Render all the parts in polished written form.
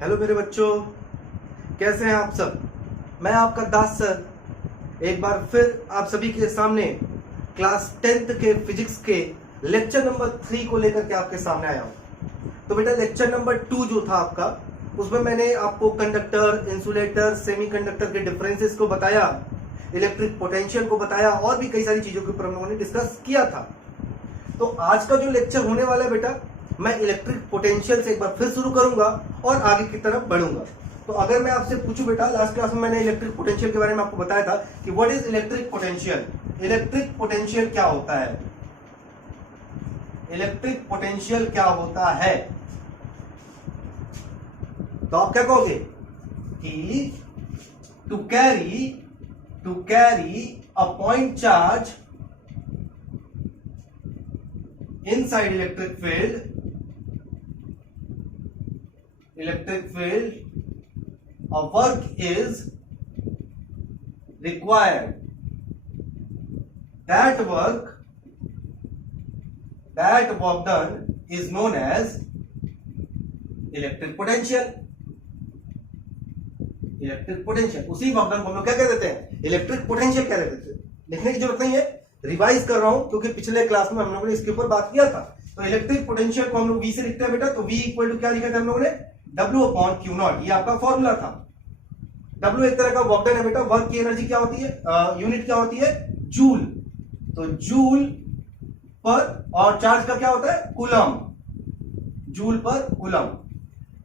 Hello मेरे बच्चों, कैसे हैं आप सब। मैं आपका दास सर एक बार फिर आप सभी के सामने क्लास 10th के फिजिक्स के लेक्चर नंबर 3 को लेकर के आपके सामने आया हूं। तो बेटा लेक्चर नंबर 2 जो था आपका, उसमें मैंने आपको कंडक्टर, इंसुलेटर, सेमीकंडक्टर के डिफरेंसेस को बताया, इलेक्ट्रिक पोटेंशियल को बताया और भी कई सारी चीजों के ऊपर हम लोगों ने डिस्कस किया था। तो आज का जो लेक्चर होने वाला है बेटा, मैं इलेक्ट्रिक पोटेंशियल से एक बार फिर शुरू करूंगा और आगे की तरफ बढ़ूंगा। तो अगर मैं आपसे पूछूं बेटा, लास्ट क्लास में मैंने इलेक्ट्रिक पोटेंशियल के बारे में आपको बताया था कि what is electric potential. Electric potential क्या होता है? इलेक्ट्रिक पोटेंशियल क्या होता है? तो आप क्या कहोगे कि to carry a point charge inside electric field a work is required. That work done is known as electric potential. Electric potential, उसी वर्क डन को हम लोग क्या कह देते हैं? इलेक्ट्रिक पोटेंशियल कह देते हैं। लिखने की जरूरत नहीं है, रिवाइज कर रहा हूं क्योंकि पिछले क्लास में हम लोगों ने इसके ऊपर बात किया था। तो इलेक्ट्रिक पोटेंशियल को हम लोग V से लिखते हैं बेटा। तो V इक्वल टू क्या लिखा था हम लोगों ने? W upon Q not. ये आपका फॉर्मूला था। W एक तरह का वर्क डन है बेटा। वर्क की एनर्जी क्या होती है? यूनिट क्या होती है? जूल। तो जूल पर, और चार्ज का क्या होता है? कूलम। जूल पर कूलम।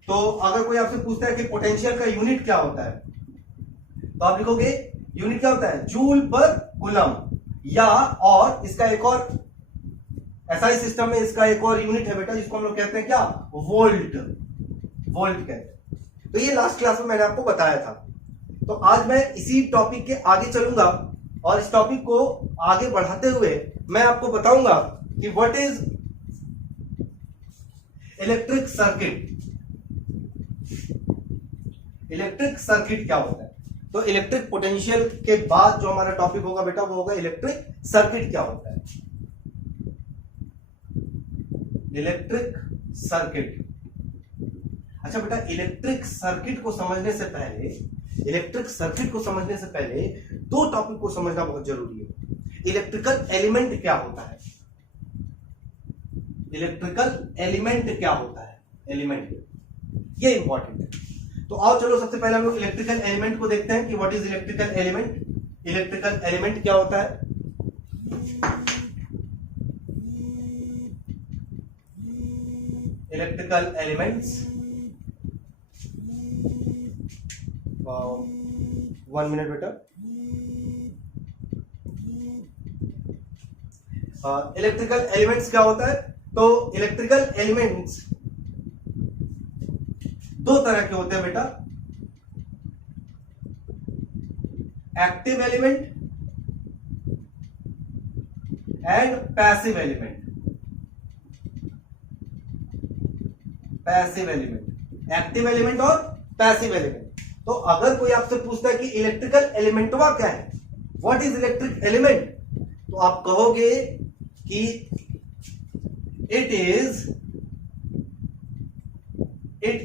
तो अगर कोई आपसे पूछता है कि पोटेंशियल का यूनिट क्या होता है, तो आप लिखोगे यूनिट क्या होता है? जूल पर कूलम। या और इसका एक और एसआई सिस्टम में इसका एक और यूनिट है बेटा, जिसको हम लोग कहते हैं क्या? वोल्ट। वोल्ट कहते हैं। तो ये लास्ट क्लास में मैंने आपको बताया था। तो आज मैं इसी टॉपिक के आगे चलूंगा और इस टॉपिक को आगे बढ़ाते हुए मैं आपको बताऊंगा कि what is electric circuit. Electric circuit क्या होता है? तो इलेक्ट्रिक पोटेंशियल के बाद जो हमारा टॉपिक होगा बेटा, वो होगा इलेक्ट्रिक सर्किट क्या होता है। Electric circuit. अच्छा बेटा, इलेक्ट्रिक सर्किट को समझने से पहले, दो टॉपिक को समझना बहुत जरूरी है। इलेक्ट्रिकल एलिमेंट क्या होता है? इलेक्ट्रिकल एलिमेंट क्या होता है? एलिमेंट, ये इंपॉर्टेंट है। तो आओ चलो सबसे पहले हम लोग इलेक्ट्रिकल एलिमेंट को देखते हैं कि what is electrical element. Electrical element क्या होता है? इलेक्ट्रिकल एलिमेंट्स, 1 मिनट बेटा। इलेक्ट्रिकल एलिमेंट्स क्या होता है? तो इलेक्ट्रिकल एलिमेंट्स दो तरह के होते हैं बेटा, active element and passive element. Passive element, active element और पैसिव एलिमेंट। तो अगर कोई आपसे पूछता है कि इलेक्ट्रिकल एलिमेंटवा क्या है, व्हाट इज इलेक्ट्रिक एलिमेंट, तो आप कहोगे कि it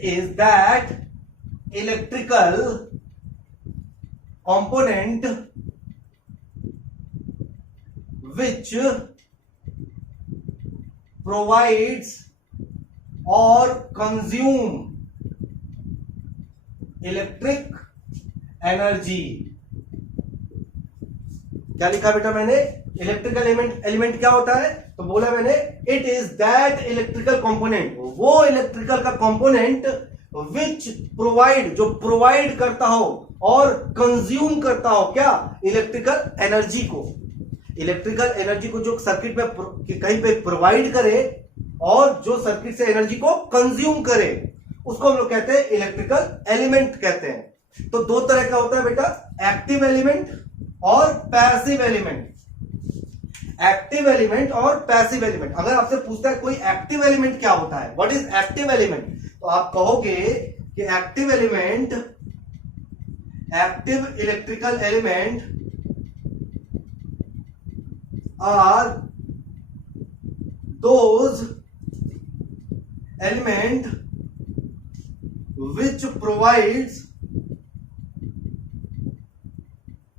is that electrical component which provides or consume electric energy। क्या लिखा बेटा मैंने? इलेक्ट्रिकल एलिमेंट क्या होता है? तो बोला मैंने it is that electrical component, वो इलेक्ट्रिकल का कंपोनेंट विच प्रोवाइड, जो प्रोवाइड करता हो और कंज्यूम करता हो क्या? इलेक्ट्रिकल एनर्जी को। इलेक्ट्रिकल एनर्जी को जो सर्किट में कहीं पे प्रोवाइड करे और जो सर्किट से एनर्जी को कंज्यूम करे, उसको हम लोग कहते हैं इलेक्ट्रिकल एलिमेंट कहते हैं। तो दो तरह का होता है बेटा, एक्टिव एलिमेंट और पैसिव एलिमेंट। एक्टिव एलिमेंट और पैसिव एलिमेंट। अगर आपसे पूछता है कोई एक्टिव एलिमेंट क्या होता है, व्हाट इज एक्टिव एलिमेंट, तो आप कहोगे कि active element, active electrical element are those element which provides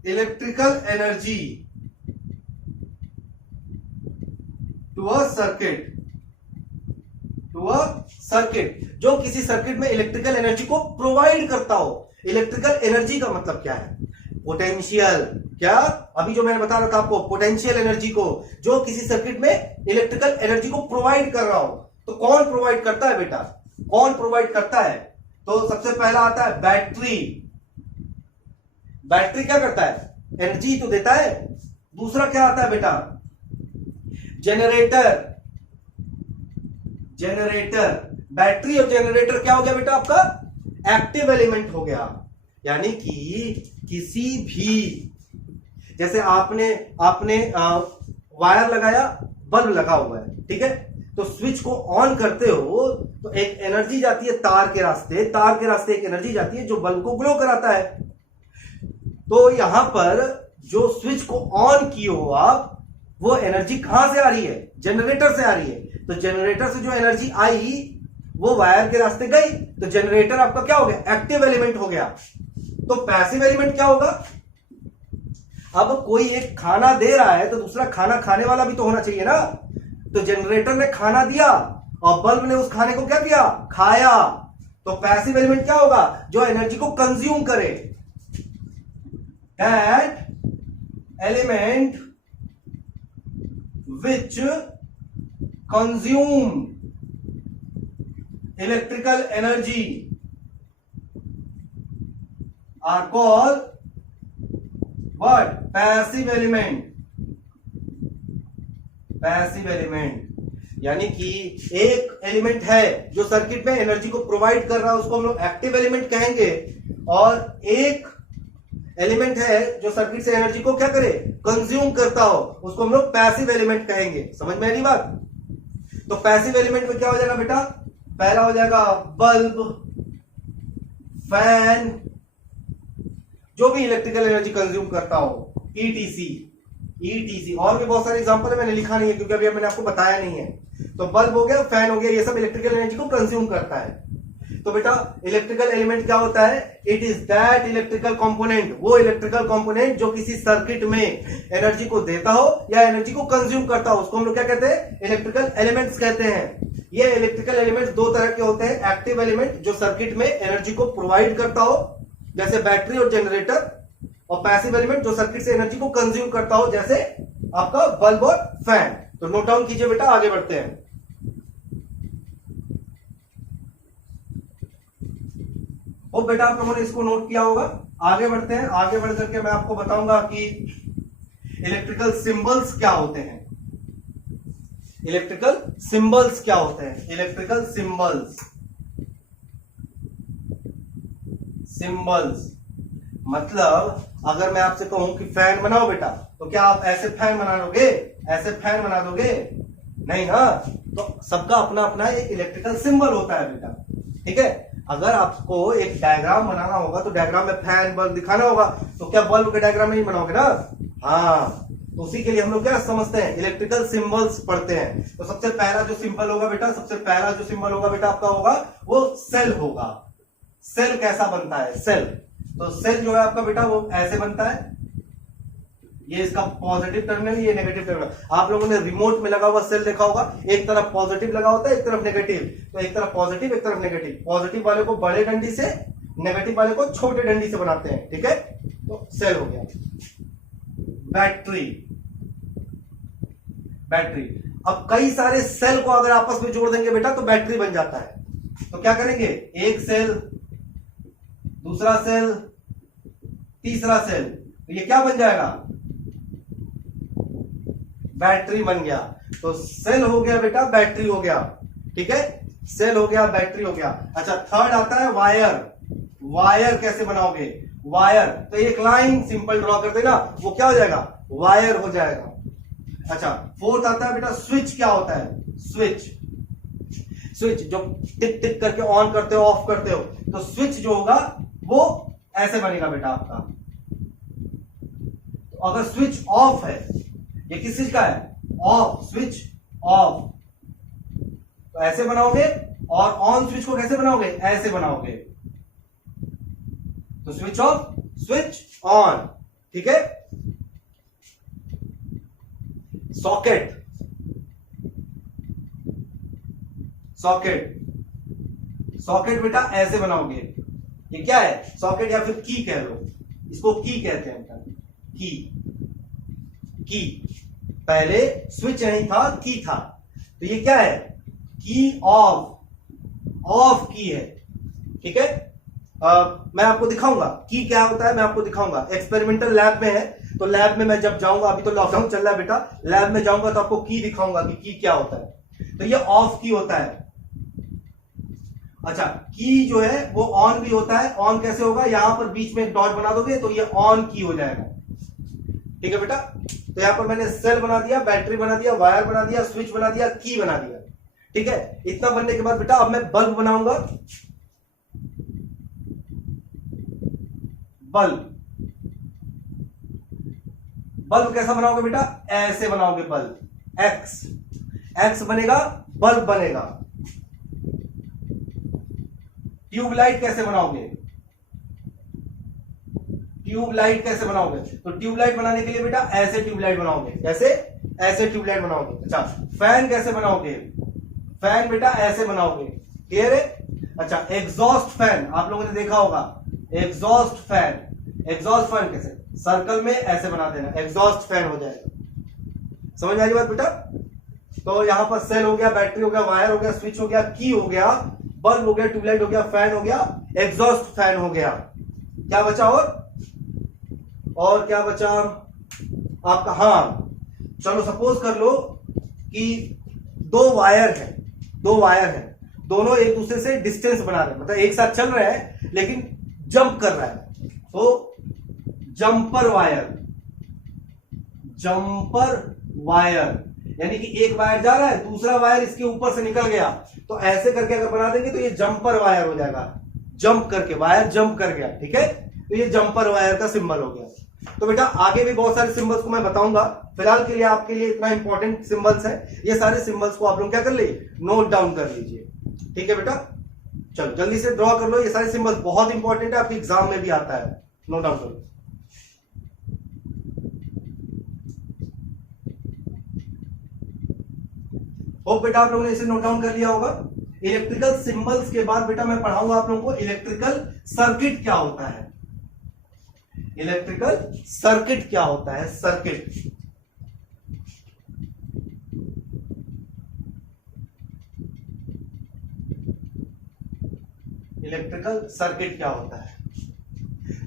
electrical energy to a circuit, जो किसी सर्किट में इलेक्ट्रिकल एनर्जी को प्रोवाइड करता हो। इलेक्ट्रिकल एनर्जी का मतलब क्या है? पोटेंशियल। क्या? अभी जो मैंने बता रहा था आपको, पोटेंशियल एनर्जी को जो किसी सर्किट में इलेक्ट्रिकल एनर्जी को प्रोवाइड कर रहा हो। तो कौन प्रोवाइड करता है बेटा? कौन प्रोवाइड करता है? तो सबसे पहला आता है बैटरी। बैटरी क्या करता है? एनर्जी तो देता है। दूसरा क्या आता है बेटा? जनरेटर। बैटरी और जनरेटर क्या हो गया बेटा? आपका एक्टिव एलिमेंट हो गया। यानी कि किसी भी, जैसे आपने वायर लगाया, बल्ब लगा हुआ है, ठीक है, तो स्विच को ऑन करते हो तो एक एनर्जी जाती है तार के रास्ते एक एनर्जी जाती है जो बल्ब को ग्लो कराता है। तो यहां पर जो स्विच को ऑन किए हो आप, वो एनर्जी कहां से आ रही है? जनरेटर से आ रही है। तो जनरेटर से जो एनर्जी आई वो वायर के रास्ते गई, तो जनरेटर आपका क्या हो गया? एक्टिव एलिमेंट हो गया। तो पैसिव एलिमेंट क्या होगा? अब कोई एक खाना दे रहा है तो दूसरा खाना खाने वाला भी तो होना चाहिए ना। तो जनरेटर ने खाना दिया और बल्ब ने उस खाने को क्या किया? खाया। तो पैसिव एलिमेंट क्या होगा? जो एनर्जी को कंज्यूम करे। That element which consume electrical energy are called what? Passive element। यानी कि एक एलिमेंट है जो सर्किट में एनर्जी को प्रोवाइड कर रहा है, उसको हम लोग एक्टिव एलिमेंट कहेंगे, और एक एलिमेंट है जो सर्किट से एनर्जी को क्या करे? कंज्यूम करता हो, उसको हम लोग पैसिव एलिमेंट कहेंगे। समझ में आई बात? तो पैसिव एलिमेंट में क्या हो जाएगा बेटा? पहला हो जाएगा बल्ब, फैन, जो भी इलेक्ट्रिकल एनर्जी कंज्यूम करता हो, ईटीसी। और भी बहुत सारे एग्जांपल है, मैंने लिखा नहीं है क्योंकि अभी मैंने आपको बताया नहीं है। तो बल्ब हो गया, फैन हो गया, ये सब इलेक्ट्रिकल एनर्जी को कंज्यूम करता है। तो बेटा इलेक्ट्रिकल एलिमेंट क्या होता है? It is that electrical component, वो इलेक्ट्रिकल कंपोनेंट जो किसी सर्किट में एनर्जी को देता हो या एनर्जी को कंज्यूम करता हो, उसको हम लोग क्या कहते हैं? इलेक्ट्रिकल एलिमेंट्स कहते हैं। ये इलेक्ट्रिकल एलिमेंट्स दो तरह के होते हैं। एक्टिव एलिमेंट जो सर्किट में एनर्जी को प्रोवाइड करता हो, जैसे बैटरी और जनरेटर, और पैसिव एलिमेंट जो सर्किट से एनर्जी को कंज्यूम करता हो, जैसे आपका बल्ब और फैन। तो नोट डाउन कीजिए बेटा, आगे बढ़ते हैं। ओ बेटा आप लोगों ने इसको नोट किया होगा। आगे बढ़ते हैं। आगे बढ़ करके मैं आपको बताऊंगा कि इलेक्ट्रिकल सिंबल्स क्या होते हैं। इलेक्ट्रिकल सिंबल्स क्या होते हैं? इलेक्ट्रिकल सिंबल्स मतलब अगर मैं आपसे कहूं कि फैन बनाओ बेटा, तो क्या आप ऐसे फैन बना दोगे? ऐसे फैन बना दोगे? नहीं ना। तो सबका अपना अपना एक इलेक्ट्रिकल सिंबल होता है बेटा, ठीक है। अगर आपको एक डायग्राम बनाना होगा तो डायग्राम में फैन बल्ब दिखाना होगा, तो क्या बल्ब के डायग्राम में ही बनाओगे ना? हाँ, तो उसी के लिए हम लोग क्या समझते हैं? इलेक्ट्रिकल सिंबल्स पढ़ते हैं। तो सबसे पहला जो सिंबल होगा बेटा, आपका होगा वो सेल होगा। सेल कैसा बनता है? सेल, तो सेल जो है आपका बेटा वो ऐसे बनता है। ये इसका पॉजिटिव टर्मिनल, ये नेगेटिव टर्मिनल। आप लोगों ने रिमोट में लगा हुआ सेल देखा होगा, एक तरफ पॉजिटिव लगा होता है, एक तरफ नेगेटिव। तो एक तरफ पॉजिटिव, एक तरफ नेगेटिव। पॉजिटिव वाले को बड़े डंडी से, नेगेटिव वाले को छोटे डंडी से बनाते हैं, ठीक है। तो सेल हो गया। बैटरी, अब कई सारे सेल को अगर आपस में जोड़ देंगे बेटा तो बैटरी बन जाता है। तो क्या करेंगे? एक सेल, दूसरा सेल, तीसरा सेल, तो ये क्या बन जाएगा? बैटरी बन गया। तो सेल हो गया बेटा, बैटरी हो गया, ठीक है। सेल हो गया, बैटरी हो गया। अच्छा, थर्ड आता है वायर। वायर कैसे बनाओगे? वायर, तो एक लाइन सिंपल ड्रॉ कर देना, वो क्या हो जाएगा? वायर हो जाएगा। अच्छा, फोर्थ आता है बेटा स्विच। क्या होता है? स्विच जो टिक टिक करके ऑन करते हो, ऑफ करते हो, तो स्विच जो होगा वो ऐसे बनेगा बेटा आपका। तो अगर स्विच ऑफ है, ये किस चीज का है? ऑफ, स्विच ऑफ, तो ऐसे बनाओगे, और ऑन स्विच को कैसे बनाओगे, ऐसे बनाओगे। तो स्विच ऑफ, स्विच ऑन, ठीक है। सॉकेट, सॉकेट, सॉकेट बेटा ऐसे बनाओगे। ये क्या है, सॉकेट या फिर की कह लो, इसको की कहते हैं बेटा, की, की। पहले स्विच नहीं था, की था, तो ये क्या है, की ऑफ, ऑफ की है, ठीक है। मैं आपको दिखाऊंगा की क्या होता है, मैं आपको दिखाऊंगा। एक्सपेरिमेंटल लैब में है, तो लैब में मैं जब जाऊंगा, अभी तो लॉकडाउन चल रहा है बेटा, लैब में जाऊंगा तो आपको की दिखाऊंगा कि की क्या होता है। तो ये ऑफ की होता है। अच्छा, की जो है वो ऑन भी होता है। ऑन कैसे होगा, यहां पर बीच में एक डॉट बना दोगे तो ये ऑन की हो जाएगा, ठीक है बेटा। तो यहां पर मैंने सेल बना दिया, बैटरी बना दिया, वायर बना दिया, स्विच बना दिया, की बना दिया, ठीक है। इतना बनने के बाद बेटा अब मैं बल्ब बनाऊंगा। बल्ब, बल्ब कैसा बनाओगे बेटा, ऐसे बनाओगे बल्ब, एक्स, एक्स बनेगा, बल्ब बनेगा। ट्यूबलाइट कैसे बनाओगे, ट्यूबलाइट कैसे बनाओगे, तो ट्यूबलाइट बनाने के लिए बेटा ऐसे ट्यूबलाइट बनाओगे, कैसे, ऐसे ट्यूबलाइट बनाओगे। अच्छा, फैन कैसे बनाओगे, फैन बेटा ऐसे बनाओगे, क्लियर है। अच्छा, एग्जॉस्ट फैन आप लोगों ने देखा होगा, एग्जॉस्ट फैन, एग्जॉस्ट फैन कैसे, सर्कल में ऐसे बना देना, एग्जॉस्ट फैन हो जाएगा। समझ में आ रही बात बेटा। तो यहां पर सेल हो गया, बैटरी हो गया, वायर हो गया, स्विच हो गया, की हो गया, बल्ब हो गया, ट्यूबलाइट हो गया, फैन हो गया, एग्जॉस्ट फैन हो गया। क्या बचा और क्या बचा आपका, हाँ चलो सपोज कर लो कि दो वायर है, दो वायर है, दोनों एक दूसरे से डिस्टेंस बना रहे हैं, मतलब एक साथ चल रहे हैं लेकिन जंप कर रहा है, तो जंपर वायर, जंपर वायर, यानी कि एक वायर जा रहा है, दूसरा वायर इसके ऊपर से निकल गया, तो ऐसे करके अगर बना देंगे तो ये जंपर वायर हो जाएगा, जंप करके, वायर जंप कर गया, ठीक है। तो ये जंपर वायर का सिंबल हो गया। तो बेटा आगे भी बहुत सारे सिंबल्स को मैं बताऊंगा, फिलहाल के लिए आपके लिए इतना इंपॉर्टेंट सिंबल्स है, ये सारे सिंबल्स को आप लोग क्या कर लीजिए, नोट डाउन कर लीजिए, ठीक है बेटा। चलो जल्दी से ड्रॉ कर लो, ये सारे सिंबल्स बहुत इंपॉर्टेंट है, आपके एग्जाम में भी आता है, नोट डाउन कर लो। होप बेटा आप लोगों ने इसे नोट डाउन कर लिया होगा। इलेक्ट्रिकल सिंबल्स के बाद बेटा मैं पढ़ाऊंगा आप लोगों को इलेक्ट्रिकल सर्किट क्या होता है, इलेक्ट्रिकल सर्किट क्या होता है, सर्किट। इलेक्ट्रिकल सर्किट क्या होता है,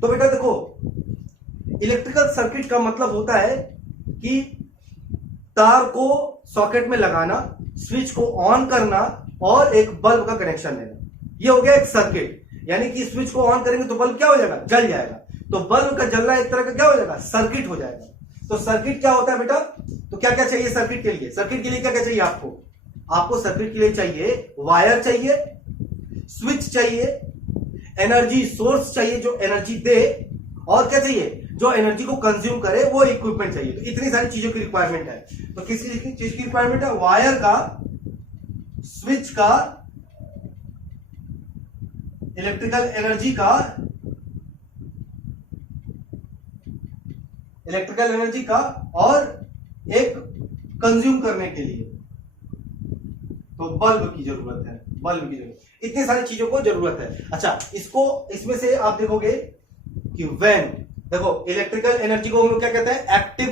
तो बेटा देखो इलेक्ट्रिकल सर्किट का मतलब होता है कि तार को सॉकेट में लगाना, स्विच को ऑन करना और एक बल्ब का कनेक्शन लेना, ये हो गया एक सर्किट। यानी कि स्विच को ऑन करेंगे तो बल्ब क्या हो जाएगा, जल जाएगा, तो बल्ब का जलना एक तरह का क्या हो जाएगा, सर्किट हो जाएगा। तो सर्किट क्या होता है बेटा, तो क्या क्या चाहिए सर्किट के लिए, सर्किट के लिए क्या क्या चाहिए आपको, आपको सर्किट के लिए चाहिए वायर चाहिए, स्विच चाहिए, एनर्जी सोर्स चाहिए जो एनर्जी दे, और क्या चाहिए, जो एनर्जी को कंज्यूम करे वो इक्विपमेंट चाहिए। तो इतनी सारी चीजों की रिक्वायरमेंट है। तो किस चीज की रिक्वायरमेंट है, वायर का, स्विच का, इलेक्ट्रिकल एनर्जी का, इलेक्ट्रिकल एनर्जी का, और एक कंज्यूम करने के लिए तो बल्ब की जरूरत है, बल्ब की जरूरत, इतनी सारी चीजों को जरूरत है। अच्छा, इसको इसमें से आप देखोगे कि व्हेन, देखो इलेक्ट्रिकल एनर्जी को हम लोग क्या कहते हैं, एक्टिव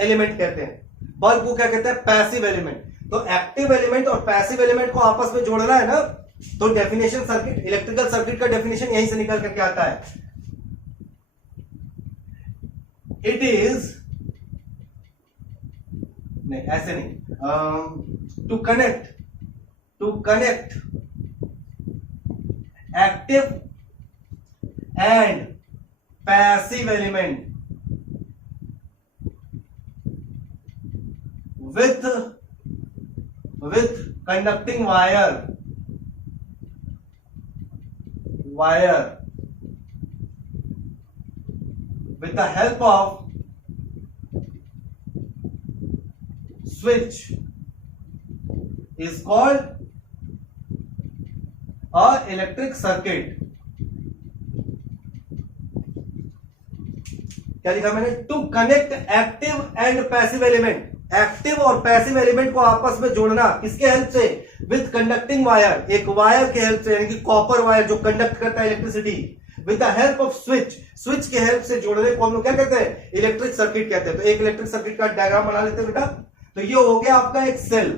एलिमेंट कहते हैं, बल्ब को क्या कहते हैं, पैसिव एलिमेंट। तो एक्टिव एलिमेंट और पैसिव एलिमेंट को आपस में जोड़ना है ना, तो डेफिनेशन सर्किट, इलेक्ट्रिकल सर्किट का डेफिनेशन यहीं से निकल करके आता है, इट इज, नहीं ऐसे नहीं, to connect active and passive element with conducting wire with the help of switch is called a electric circuit, क्या लिखा मैंने, to connect active and passive element, active और पैसिव एलिमेंट को आपस में जोड़ना, किसके हेल्प से, विद कंडक्टिंग वायर, एक वायर के हेल्प से, यानी कि कॉपर वायर जो कंडक्ट करता है electricity, with the help of switch, switch के हेल्प से जोड़ने को हम लोग क्या कहते हैं, इलेक्ट्रिक सर्किट कहते हैं। तो एक इलेक्ट्रिक सर्किट का डायग्राम बना लेते हैं बेटा। तो ये हो गया आपका एक सेल,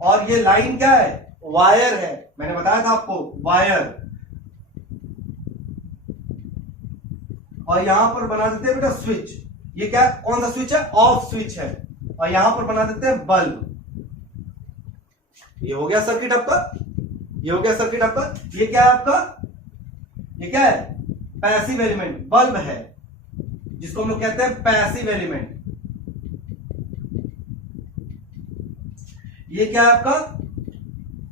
और ये लाइन क्या है, वायर है, मैंने बताया था आपको वायर, और यहां पर बना देते हैं बेटा स्विच, ये क्या है, ऑन द स्विच है, ऑफ स्विच है, और यहां पर बना देते हैं बल्ब। ये हो गया सर्किट आपका, ये हो गया सर्किट आपका। ये क्या है आपका, ये क्या है, पैसिव एलिमेंट, बल्ब है जिसको हम लोग कहते हैं पैसिव एलिमेंट। ये क्या है आपका,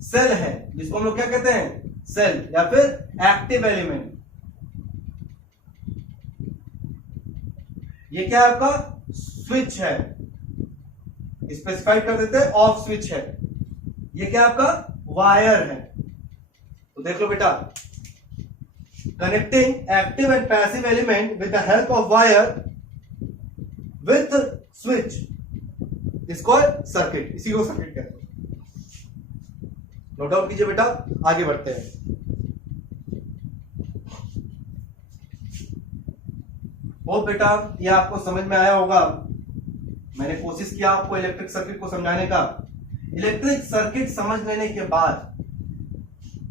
सेल है जिसको हम लोग क्या कहते हैं, सेल या फिर एक्टिव एलिमेंट। ये क्या है आपका, स्विच है, स्पेसिफाइड कर देते हैं, ऑफ स्विच है। ये क्या आपका, वायर है। तो देख लो बेटा, connecting active and passive element with the help of wire with switch is called circuit, इसी को सर्किट कहते हैं। नोट डाउन कीजिए बेटा, आगे बढ़ते हैं। वो बेटा ये आपको समझ में आया होगा, मैंने कोशिश किया आपको इलेक्ट्रिक सर्किट को समझाने का। इलेक्ट्रिक सर्किट समझ लेने के बाद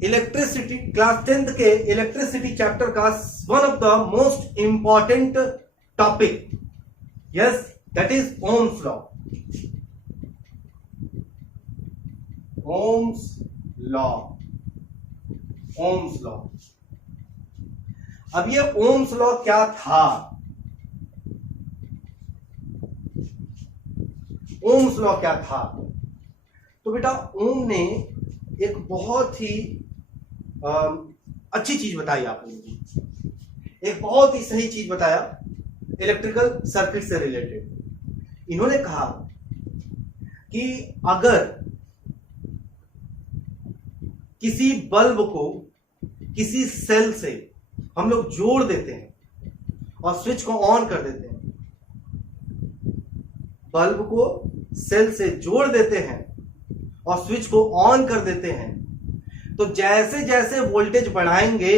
इलेक्ट्रिसिटी, क्लास 10th के इलेक्ट्रिसिटी चैप्टर का one of the most important topic, yes, that is Ohm's law. Ohm's law, Ohm's law. अब ये ओम्स लॉ क्या था, ओम्स लॉ क्या था? तो बेटा ओम ने एक बहुत ही अच्छी चीज बताई आप लोगों को, एक बहुत ही सही चीज बताया इलेक्ट्रिकल सर्किट से रिलेटेड। इन्होंने कहा कि अगर किसी बल्ब को किसी सेल से हम लोग जोड़ देते हैं और स्विच को ऑन कर देते हैं, बल्ब को सेल से जोड़ देते हैं और स्विच को ऑन कर देते हैं, तो जैसे जैसे वोल्टेज बढ़ाएंगे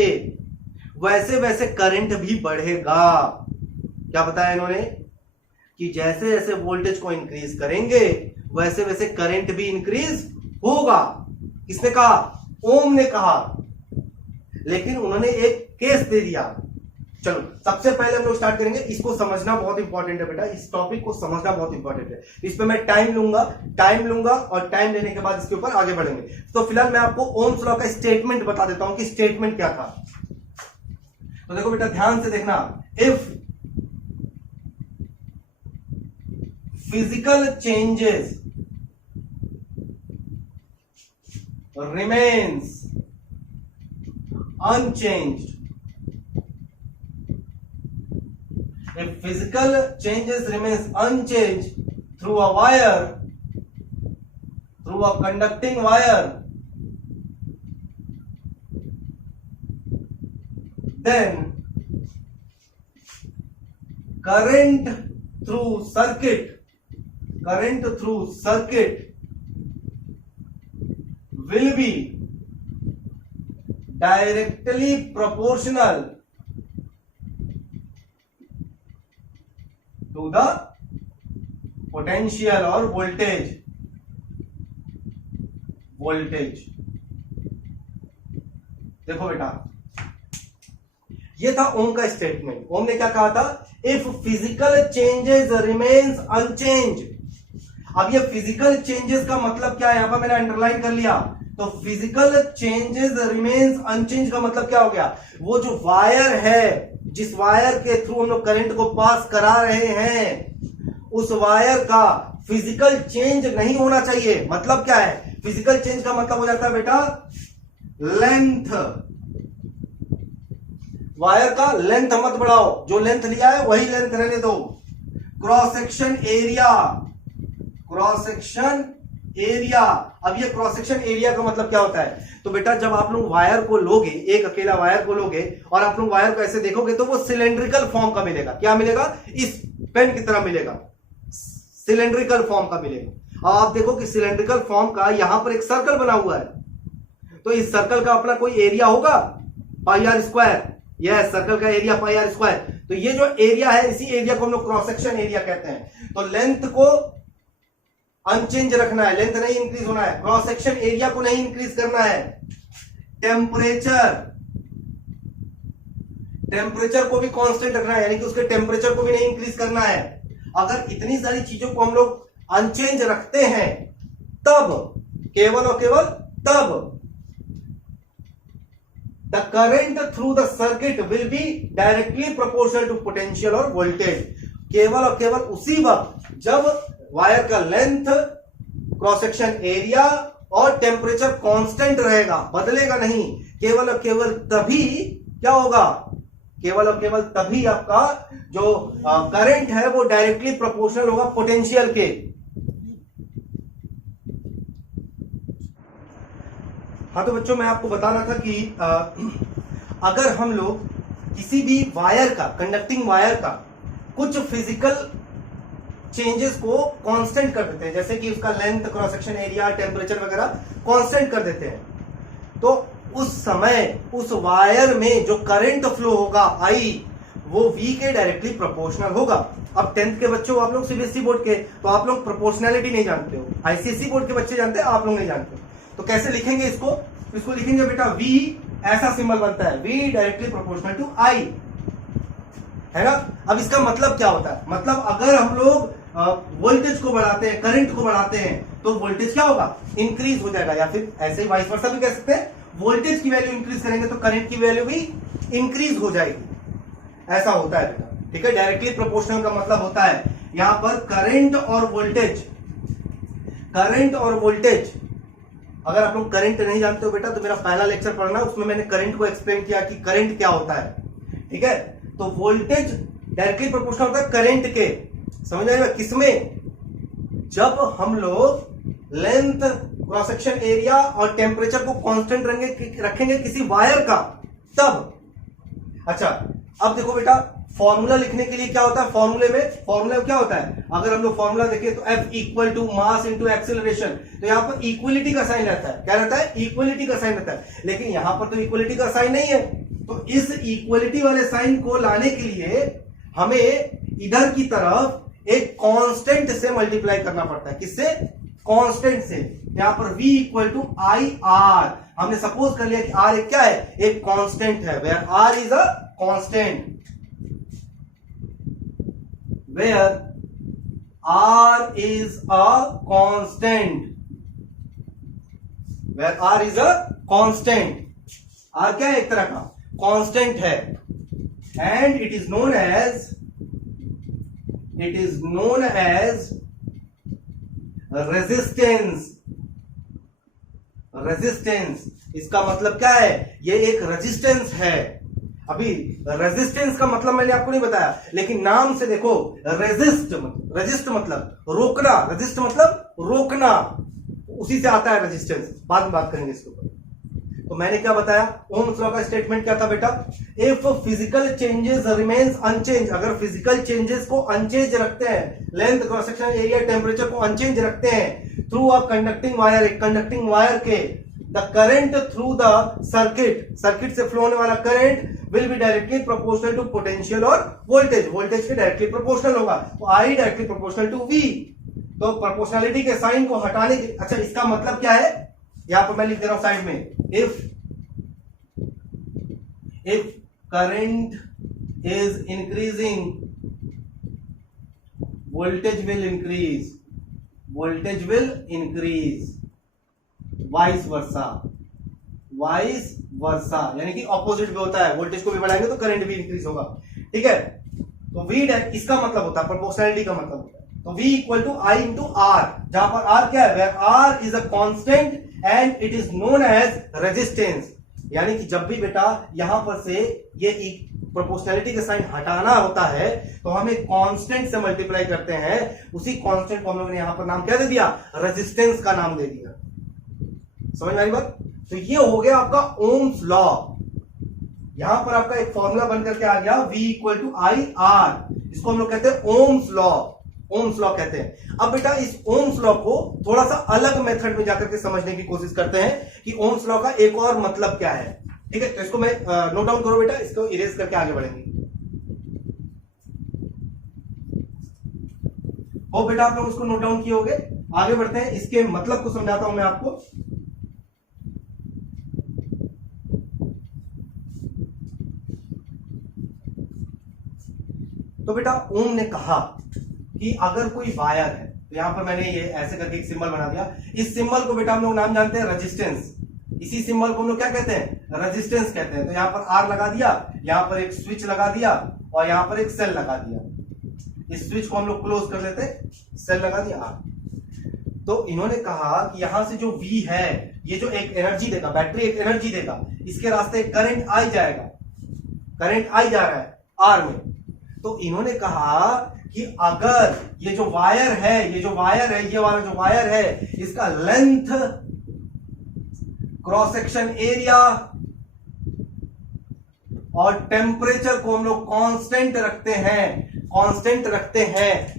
वैसे वैसे करंट भी बढ़ेगा। क्या बताया इन्होंने कि जैसे जैसे वोल्टेज को इंक्रीज करेंगे वैसे वैसे करंट भी इंक्रीज होगा। किसने कहा? ओम ने कहा। लेकिन उन्होंने एक केस दे दिया। चलो सबसे पहले हम लोग स्टार्ट करेंगे, इसको समझना बहुत इंपॉर्टेंट है बेटा, इस टॉपिक को समझना बहुत इंपॉर्टेंट है। इस पे मैं टाइम लूंगा और टाइम लेने के बाद इसके ऊपर आगे बढ़ेंगे। तो फिलहाल मैं आपको ओम्स लॉ का स्टेटमेंट बता देता हूं कि स्टेटमेंट क्या था। तो देखो बेटा ध्यान से देखना, if physical changes remains unchanged, if physical changes remains unchanged through a wire, through a conducting wire, then current through circuit will be directly proportional to the potential or voltage। देखो बेटा ये था ओम का स्टेटमेंट। ओम ने क्या कहा था? If physical changes remains unchange. अब ये फिजिकल चेंजेस का मतलब क्या है, यहां पर मैंने अंडरलाइन कर लिया। तो फिजिकल चेंजेस रिमेन्स अनचेंज का मतलब क्या हो गया? वो जो वायर है, जिस वायर के थ्रू हम लोग करंट को पास करा रहे हैं, उस वायर का फिजिकल चेंज नहीं होना चाहिए। मतलब क्या है? फिजिकल चेंज का मतलब हो जाता है बेटा लेंथ। वायर का लेंथ मत बढ़ाओ, जो लेंथ लिया है वही लेंथ रहने दो। Cross section area. अब ये क्रॉस सेक्शन एरिया का मतलब क्या होता है? तो बेटा जब आप लोग वायर को लोगे, एक अकेला वायर को लोगे और आप लोग वायर को ऐसे देखोगे तो वो सिलेंड्रिकल फॉर्म का मिलेगा। क्या मिलेगा? इस पेन की तरह मिलेगा, सिलेंड्रिकल फॉर्म का मिलेगा। और आप देखो कि सिलेंड्रिकल फॉर्म का यहां पर एक सर्कल बना हुआ है, तो इस सर्कल का अपना कोई एरिया होगा, पाई आर स्क्वायर। यस, सर्कल का एरिया पाई आर स्क्वायर। तो ये जो एरिया है, इसी एरिया को हम लोग क्रॉस सेक्शन एरिया कहते हैं। तो लेंथ को अनचेंज रखना है, लेंथ नहीं इंक्रीज होना है, क्रॉस सेक्शन एरिया को नहीं इंक्रीज करना है। टेम्परेचर को भी कांस्टेंट रखना है, यानी कि उसके टेम्परेचर को भी नहीं इंक्रीज करना है। अगर इतनी सारी चीजों को हम लोग अनचेंज रखते हैं तब, केवल और केवल तब, the current through the circuit will be directly proportional to potential और वोल्टेज। केवल और केवल उसी वक्त जब वायर का लेंथ, क्रॉस सेक्शन एरिया और टेम्परेचर कांस्टेंट रहेगा, बदलेगा नहीं, केवल और केवल तभी क्या होगा? केवल और केवल तभी आपका जो करंट है वो डायरेक्टली प्रोपोर्शनल होगा पोटेंशियल के। हाँ, तो बच्चों मैं आपको बताना था कि अगर हम लोग किसी भी वायर का, कंडक्टिंग वायर का कुछ फिजिकल चेंजेस को कांस्टेंट कर देते हैं, जैसे कि उसका length, cross section area, temperature वगैरह कांस्टेंट कर देते हैं, तो उस समय उस वायर में जो करंट फ्लो होगा आई, वो V के डायरेक्टली प्रोपोर्शनल होगा। अब 10th के बच्चों, आप लोग सीबीएसई बोर्ड के, तो आप लोग प्रोपोर्शनैलिटी नहीं जानते हो, आईसीएसई बोर्ड के बच्चे जानते हैं, आप लोग नहीं जानते हो। तो कैसे लिखेंगे इसको? इसको लिखेंगे बेटा V, ऐसा सिंबल बनता है, V directly proportional to I, है ना। अब इसका मतलब क्या होता है? मतलब अगर हम लोग वोल्टेज को बढ़ाते हैं, करंट को बढ़ाते हैं, तो वोल्टेज क्या होगा? इंक्रीज हो जाएगा। या फिर ऐसे ही वाइस वर्सा भी कह सकते हैं, वोल्टेज की वैल्यू इंक्रीज करेंगे तो करंट की वैल्यू भी इंक्रीज हो जाएगी। ऐसा होता है बेटा, ठीक है। डायरेक्टली प्रोपोर्शनल का मतलब होता है यहां पर करंट और वोल्टेज, करंट और वोल्टेज। अगर आप लोग करंट नहीं जानते हो बेटा, तो मेरा पहला लेक्चर पढ़ना, उसमें मैंने करंट को एक्सप्लेन किया कि करंट क्या होता है, ठीक है। तो वोल्टेज डायरेक्टली प्रोपोर्शनल होता है करंट के, समझ आएगा किसमें? जब हम लोग लेंथ, क्रॉस सेक्शन एरिया और टेम्परेचर को कांस्टेंट रखेंगे किसी वायर का, तब। अच्छा, अब देखो बेटा, फॉर्मूला लिखने के लिए क्या होता है? फॉर्मूला क्या होता है? अगर हम लोग फॉर्मूला देखें तो F equal to mass into acceleration, तो यहां पर इक्वलिटी का साइन रहता है। क्या रहता है? इक्वलिटी का साइन रहता है। लेकिन यहां पर तो इक्वलिटी का साइन नहीं है, तो इस इक्वलिटी वाले साइन को लाने के लिए हमें इधर की तरफ एक कांस्टेंट से मल्टीप्लाई करना पड़ता है। किससे? कांस्टेंट से। यहां पर V equal to I R, हमने सपोज कर लिया कि R एक क्या है? एक कांस्टेंट है। Where R is a constant, where R is a constant, where R is a constant, R क्या है? एक तरह का कांस्टेंट है, and it is known as resistance. इसका मतलब क्या है? ये एक रेजिस्टेंस है। अभी रेजिस्टेंस का मतलब मैंने आपको नहीं बताया, लेकिन नाम से देखो, रेजिस्ट मतलब रोकना, रेजिस्ट मतलब रोकना, उसी से आता है रेजिस्टेंस। बाद में बात करेंगे इसके ऊपर। तो मैंने क्या बताया? ओम्स लॉ का स्टेटमेंट क्या था बेटा? If physical changes remains unchange, अगर फिजिकल चेंजेस को अनचेंज रखते हैं, length, cross section area, temperature को अनचेंज रखते हैं, थ्रू अ कंडक्टिंग वायर, एक कंडक्टिंग वायर के, the current through the circuit, circuit से फ्लो होने वाला current will be directly proportional to potential और वोल्टेज, वोल्टेज के डायरेक्टली प्रोपोर्शनल होगा। तो I directly proportional to V. तो प्रोपोर्शनलिटी के साइन को हटाने के, अच्छा इसका मतलब क्या है? यहां पर मैं लिख दे रहा हूं साइड में, if current is increasing, voltage will increase, vice versa, यानी कि ऑपोजिट भी होता है, वोल्टेज को भी बढ़ाएंगे तो करंट भी इंक्रीज होगा, ठीक है। तो V इसका मतलब होता है, प्रोपोर्शनलिटी का मतलब होता है। तो V equal to I into R, जहां पर R क्या है? Where R is a constant and it is known as resistance. यानी कि जब भी बेटा यहां पर से ये प्रोपोर्शनैलिटी का साइन हटाना होता है तो हम एक कांस्टेंट से मल्टीप्लाई करते हैं। उसी कांस्टेंट को हम लोगों ने यहां पर नाम क्या दे दिया, रेजिस्टेंस का नाम दे दिया। समझ में आई बात? तो ये हो गया आपका ओम्स लॉ। यहां पर आपका एक फॉर्मूला बनकर के आ गया V = IR, इसको हम लोग कहते हैं ओम्स लॉ। ओम्स लॉ कहते हैं। अब बेटा इस ओम्स लॉ को थोड़ा सा अलग मेथड में जाकर के समझने की कोशिश करते हैं कि ओम्स लॉ का एक और मतलब क्या है। ठीक है, तो इसको मैं नोट डाउन करो बेटा, इसको इरेज करके आगे बढ़ेंगे। ओ बेटा आप लोग उसको नोट डाउन किए होंगे। आगे बढ़ते हैं, इसके मतलब को समझाता हूं मैं आपको। तो बेटा ओम ने कहा कि अगर कोई वायर है, तो यहां पर मैंने ये ऐसे करके एक सिंबल बना दिया। इस सिंबल को बेटा हम लोग नाम जानते हैं रेजिस्टेंस। इसी सिंबल को हम लोग क्या कहते हैं, रेजिस्टेंस कहते हैं। तो यहां पर आर लगा दिया, यहां पर एक स्विच लगा दिया और यहां पर एक सेल लगा दिया। इस स्विच को हम लोग क्लोज कर लेते, सेल लगा दिया आर। तो इन्होंने कहा कि यहां से जो V है, ये जो एक एनर्जी देगा, बैटरी एक एनर्जी देगा, इसके रास्ते करंट आई जाएगा, करंट आई जा रहा है आर में। तो इन्होंने कहा कि अगर ये जो वायर है, ये वाला जो वायर है, इसका लेंथ, क्रॉस सेक्शन एरिया और टेम्परेचर को हम लोग कांस्टेंट रखते हैं,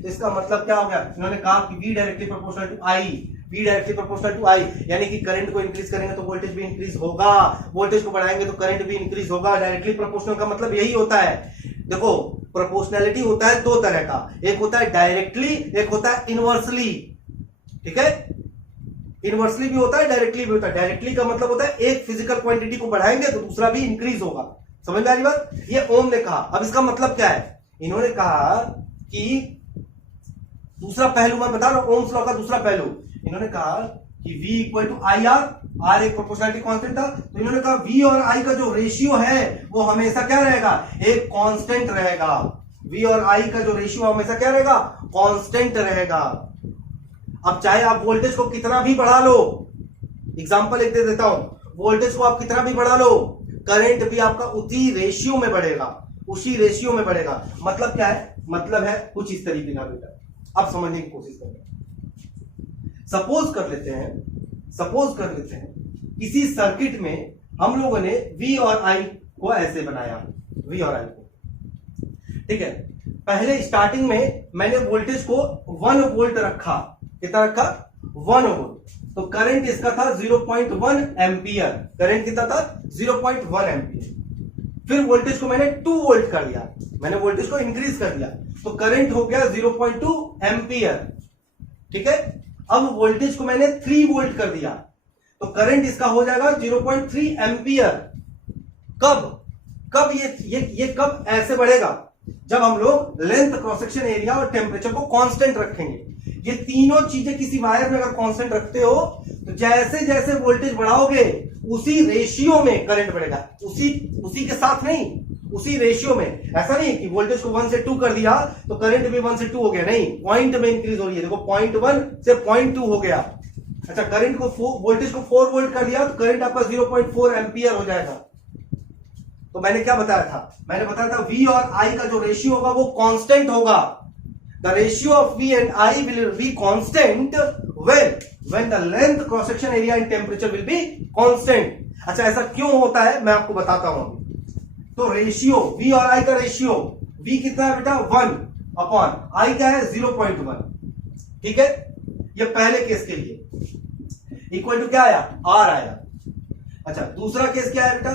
तो इसका मतलब क्या हो गया, इन्होंने कहा कि V directly proportional to I, यानी कि करंट को इंक्रीज करेंगे तो वोल्टेज भी इंक्रीज होगा, वोल्टेज को बढ़ाएंगे तो करंट भी इंक्रीज होगा। डायरेक्टली प्रोपोर्शनल का मतलब यही होता है। देखो प्रोपोर्शनैलिटी होता है दो तरह का, एक होता है डायरेक्टली, एक होता है इनवर्सली। ठीक है, इनवर्सली भी होता है, डायरेक्टली भी होता है। डायरेक्टली का मतलब होता है एक फिजिकल क्वांटिटी को बढ़ाएंगे तो दूसरा भी इंक्रीज होगा। समझ में आ रही बात? ये ओम ने कहा। अब इसका मतलब क्या है, इन्होंने कहा कि दूसरा पहलू मैं बता रहा हूं, ओम्स लॉ का दूसरा पहलू। इन्होंने कहा कि V = IR, R एक प्रोपोर्शनैलिटी कांस्टेंट था, तो इन्होंने कहा V और I का जो रेशियो है वो हमेशा क्या रहेगा, एक कांस्टेंट रहेगा। V और I का जो रेशियो हमेशा क्या रहेगा, कांस्टेंट रहेगा। अब चाहे आप वोल्टेज को कितना भी बढ़ा लो, एग्जांपल एक दे देता हूं, वोल्टेज को आप कितना भी बढ़ा लो, करंट भी आपका उसी रेशियो में बढ़ेगा। मतलब क्या है, मतलब है कुछ इस तरीके का बेटा। अब समझने की कोशिश करें। सपोज कर लेते हैं किसी सर्किट में हम लोगों ने V और I को ऐसे बनाया, V और I को। ठीक है, पहले स्टार्टिंग में मैंने वोल्टेज को 1 वोल्ट रखा। कितना रखा, 1 वोल्ट। तो करंट इसका था 0.1 एम्पियर। करंट कितना था, 0.1 एम्पियर। फिर वोल्टेज को मैंने 2 वोल्ट कर दिया, मैंने वोल्टेज को इंक्रीज कर दिया, तो करंट हो गया 0.2 एम्पियर। ठीक है, अब वोल्टेज को मैंने 3 वोल्ट कर दिया, तो करंट इसका हो जाएगा 0.3 एम्पियर। कब ये कब ऐसे बढ़ेगा, जब हम लोग लेंथ, क्रॉस सेक्शन एरिया और टेम्परेचर को कांस्टेंट रखेंगे। ये तीनों चीजें किसी वायर में अगर कांस्टेंट रखते हो तो जैसे जैसे वोल्टेज बढ़ाओगे उसी रेशियो में करंट बढ़ेगा। उसी के साथ नहीं, उसी रेशियो में। ऐसा नहीं कि वोल्टेज को 1 से 2 कर दिया तो करंट भी 1 से 2 हो गया, नहीं, पॉइंट में इंक्रीज हो रही है। देखो 0.1 से 0.2 हो गया। अच्छा, करंट को वोल्टेज को 4 वोल्ट कर दिया तो करंट आपका 0.4 एम्पियर हो जाएगा। तो मैंने क्या बताया था, मैंने बताया था V और I का जो रेशियो होगा वो कांस्टेंट होगा। The ratio of V and I will be constant when the length, cross section area and temperature will be constant। अच्छा, ऐसा क्यों होता है मैं आपको बताता हूं। तो रेशियो V और I का रेशियो, V कितना है बेटा, 1 अपॉन I क्या है 0.1। ठीक है, ये पहले केस के लिए इक्वल टू क्या आया, R आया। अच्छा, दूसरा केस क्या है बेटा,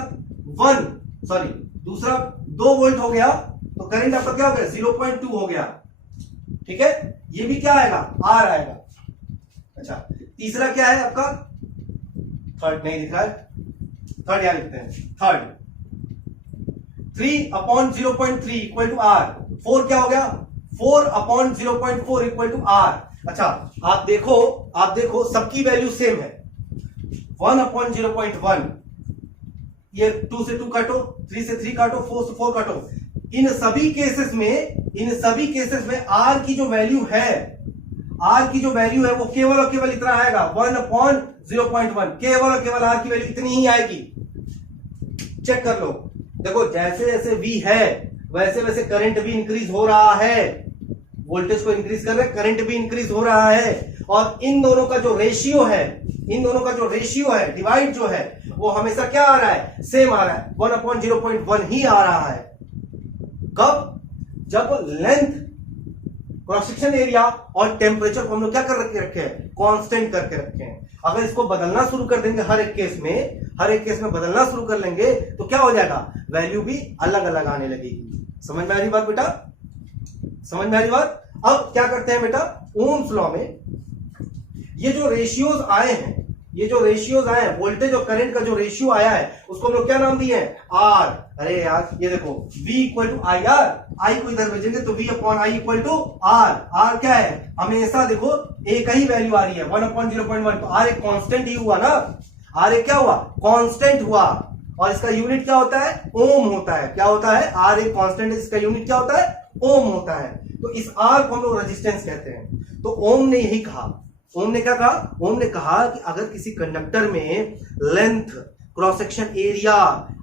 दूसरा 2 वोल्ट हो गया तो करंट आपका क्या हो गया, 0.2 हो गया। ठीक है, ये भी क्या आएगा, R आएगा। अच्छा, तीसरा क्या है आपका, थर्ड नहीं दिख रहा है, थर्ड यहां लिखते हैं, third 3 upon 0.3 equal to R। 4 क्या हो गया, 4 अपॉन 0.4 इक्वल टू R। अच्छा, आप देखो सबकी वैल्यू सेम है, 1 अपॉन 0.1, ये 2 से 2 काटो, 3 से 3 काटो, 4 से 4 काटो। इन सभी केसेस में R की जो वैल्यू है, वो केवल और केवल इतना आएगा, 1 अपॉन 0.1। केवल और केवल R की वैल्यू इतनी ही आएगी। चेक कर लो, देखो जैसे जैसे V है वैसे वैसे करंट भी इंक्रीज हो रहा है, वोल्टेज को इंक्रीज कर रहे हैं, करंट भी इंक्रीज हो रहा है, और इन दोनों का जो रेशियो है, इन दोनों का जो रेशियो है, डिवाइड जो है, वो हमेशा क्या आ रहा है, सेम आ रहा है, 1/0.1 ही आ रहा है। कब? जब लेंथ, क्रॉस सेक्शन एरिया और टेम्परेचर को हम लोग क्या कर रखे हैं, कांस्टेंट करके रखे हैं। अगर इसको बदलना शुरू कर देंगे हर एक केस में बदलना शुरू कर लेंगे तो क्या हो जाएगा, वैल्यू भी अलग अलग आने लगेगी। समझ में आ रही बात बेटा? समझ में आ रही बात? अब क्या करते हैं बेटा, ओम्स लॉ में ये जो रेशियोज आए हैं, ये जो रेशियोज आए हैं, वोल्टेज और करंट का जो रेशियो आया है, उसको हम लोग क्या नाम दिए हैं, आर। अरे यार ये देखो, V = IR, आई को इधर भेजेंगे तो V/I = R। R क्या है, हमेशा देखो एक ही वैल्यू आ रही है, 1/0.1, तो R एक कांस्टेंट ही हुआ ना, R एक क्या हुआ, कांस्टेंट हुआ, और इसका यूनिट क्या होता है, ओम होता है। क्या होता है, R एक कांस्टेंट है, इसका यूनिट क्या होता है, ओम होता है। तो इस R को हम लोग रेजिस्टेंस कहते हैं। तो ओम ने यही कहा, ओम ने क्या कहा, ओम ने कहा कि अगर किसी कंडक्टर में लेंथ, क्रॉस सेक्शन एरिया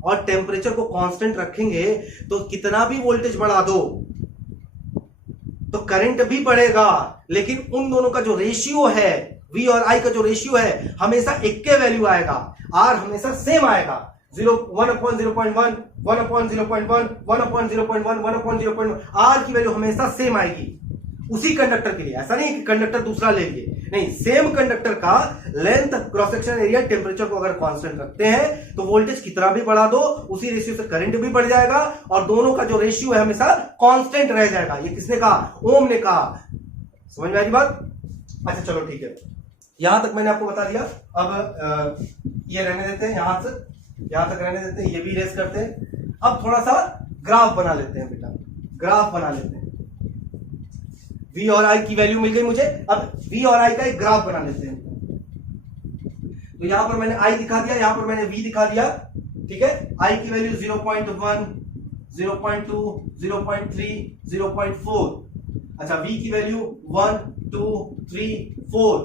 और टेम्परेचर को कांस्टेंट रखेंगे तो कितना भी वोल्टेज बढ़ा दो तो करंट भी बढ़ेगा, लेकिन उन दोनों का जो रेशियो है, V और I का जो रेशियो है, हमेशा एक के वैल्यू आएगा, R हमेशा सेम आएगा, 1/0.1, 1/0.1, 1/0.1, 1/0.1, R की वैल्यू हमेशा सेम आएगी उसी कंडक्टर के लिए। ऐसा नहीं कि कंडक्टर दूसरा ले लिए, नहीं, सेम कंडक्टर का length, cross section area, temperature को अगर कांस्टेंट रखते हैं तो वोल्टेज कितना भी बढ़ा दो उसी रेशियो से करंट भी बढ़ जाएगा, और दोनों का जो रेशियो है हमेशा कांस्टेंट रह जाएगा। ये किसने कहा, ओम ने कहा। समझ में आ रही बात? अच्छा चलो ठीक है, यहां तक मैंने आपको बता दिया। अब ये रहने देते हैं, यहां तक रहने देते हैं, ये भी इरेज करते हैं। अब थोड़ा सा ग्राफ बना लेते हैं बेटा, ग्राफ बना लेते हैं। V और I की वैल्यू मिल गई मुझे, अब V और I का एक ग्राफ बना लेते हैं। तो यहां पर मैंने I दिखा दिया, यहां पर मैंने V दिखा दिया, ठीक है। I की वैल्यू 0.1, 0.2, 0.3, 0.4। अच्छा, V की वैल्यू 1, 2, 3, 4।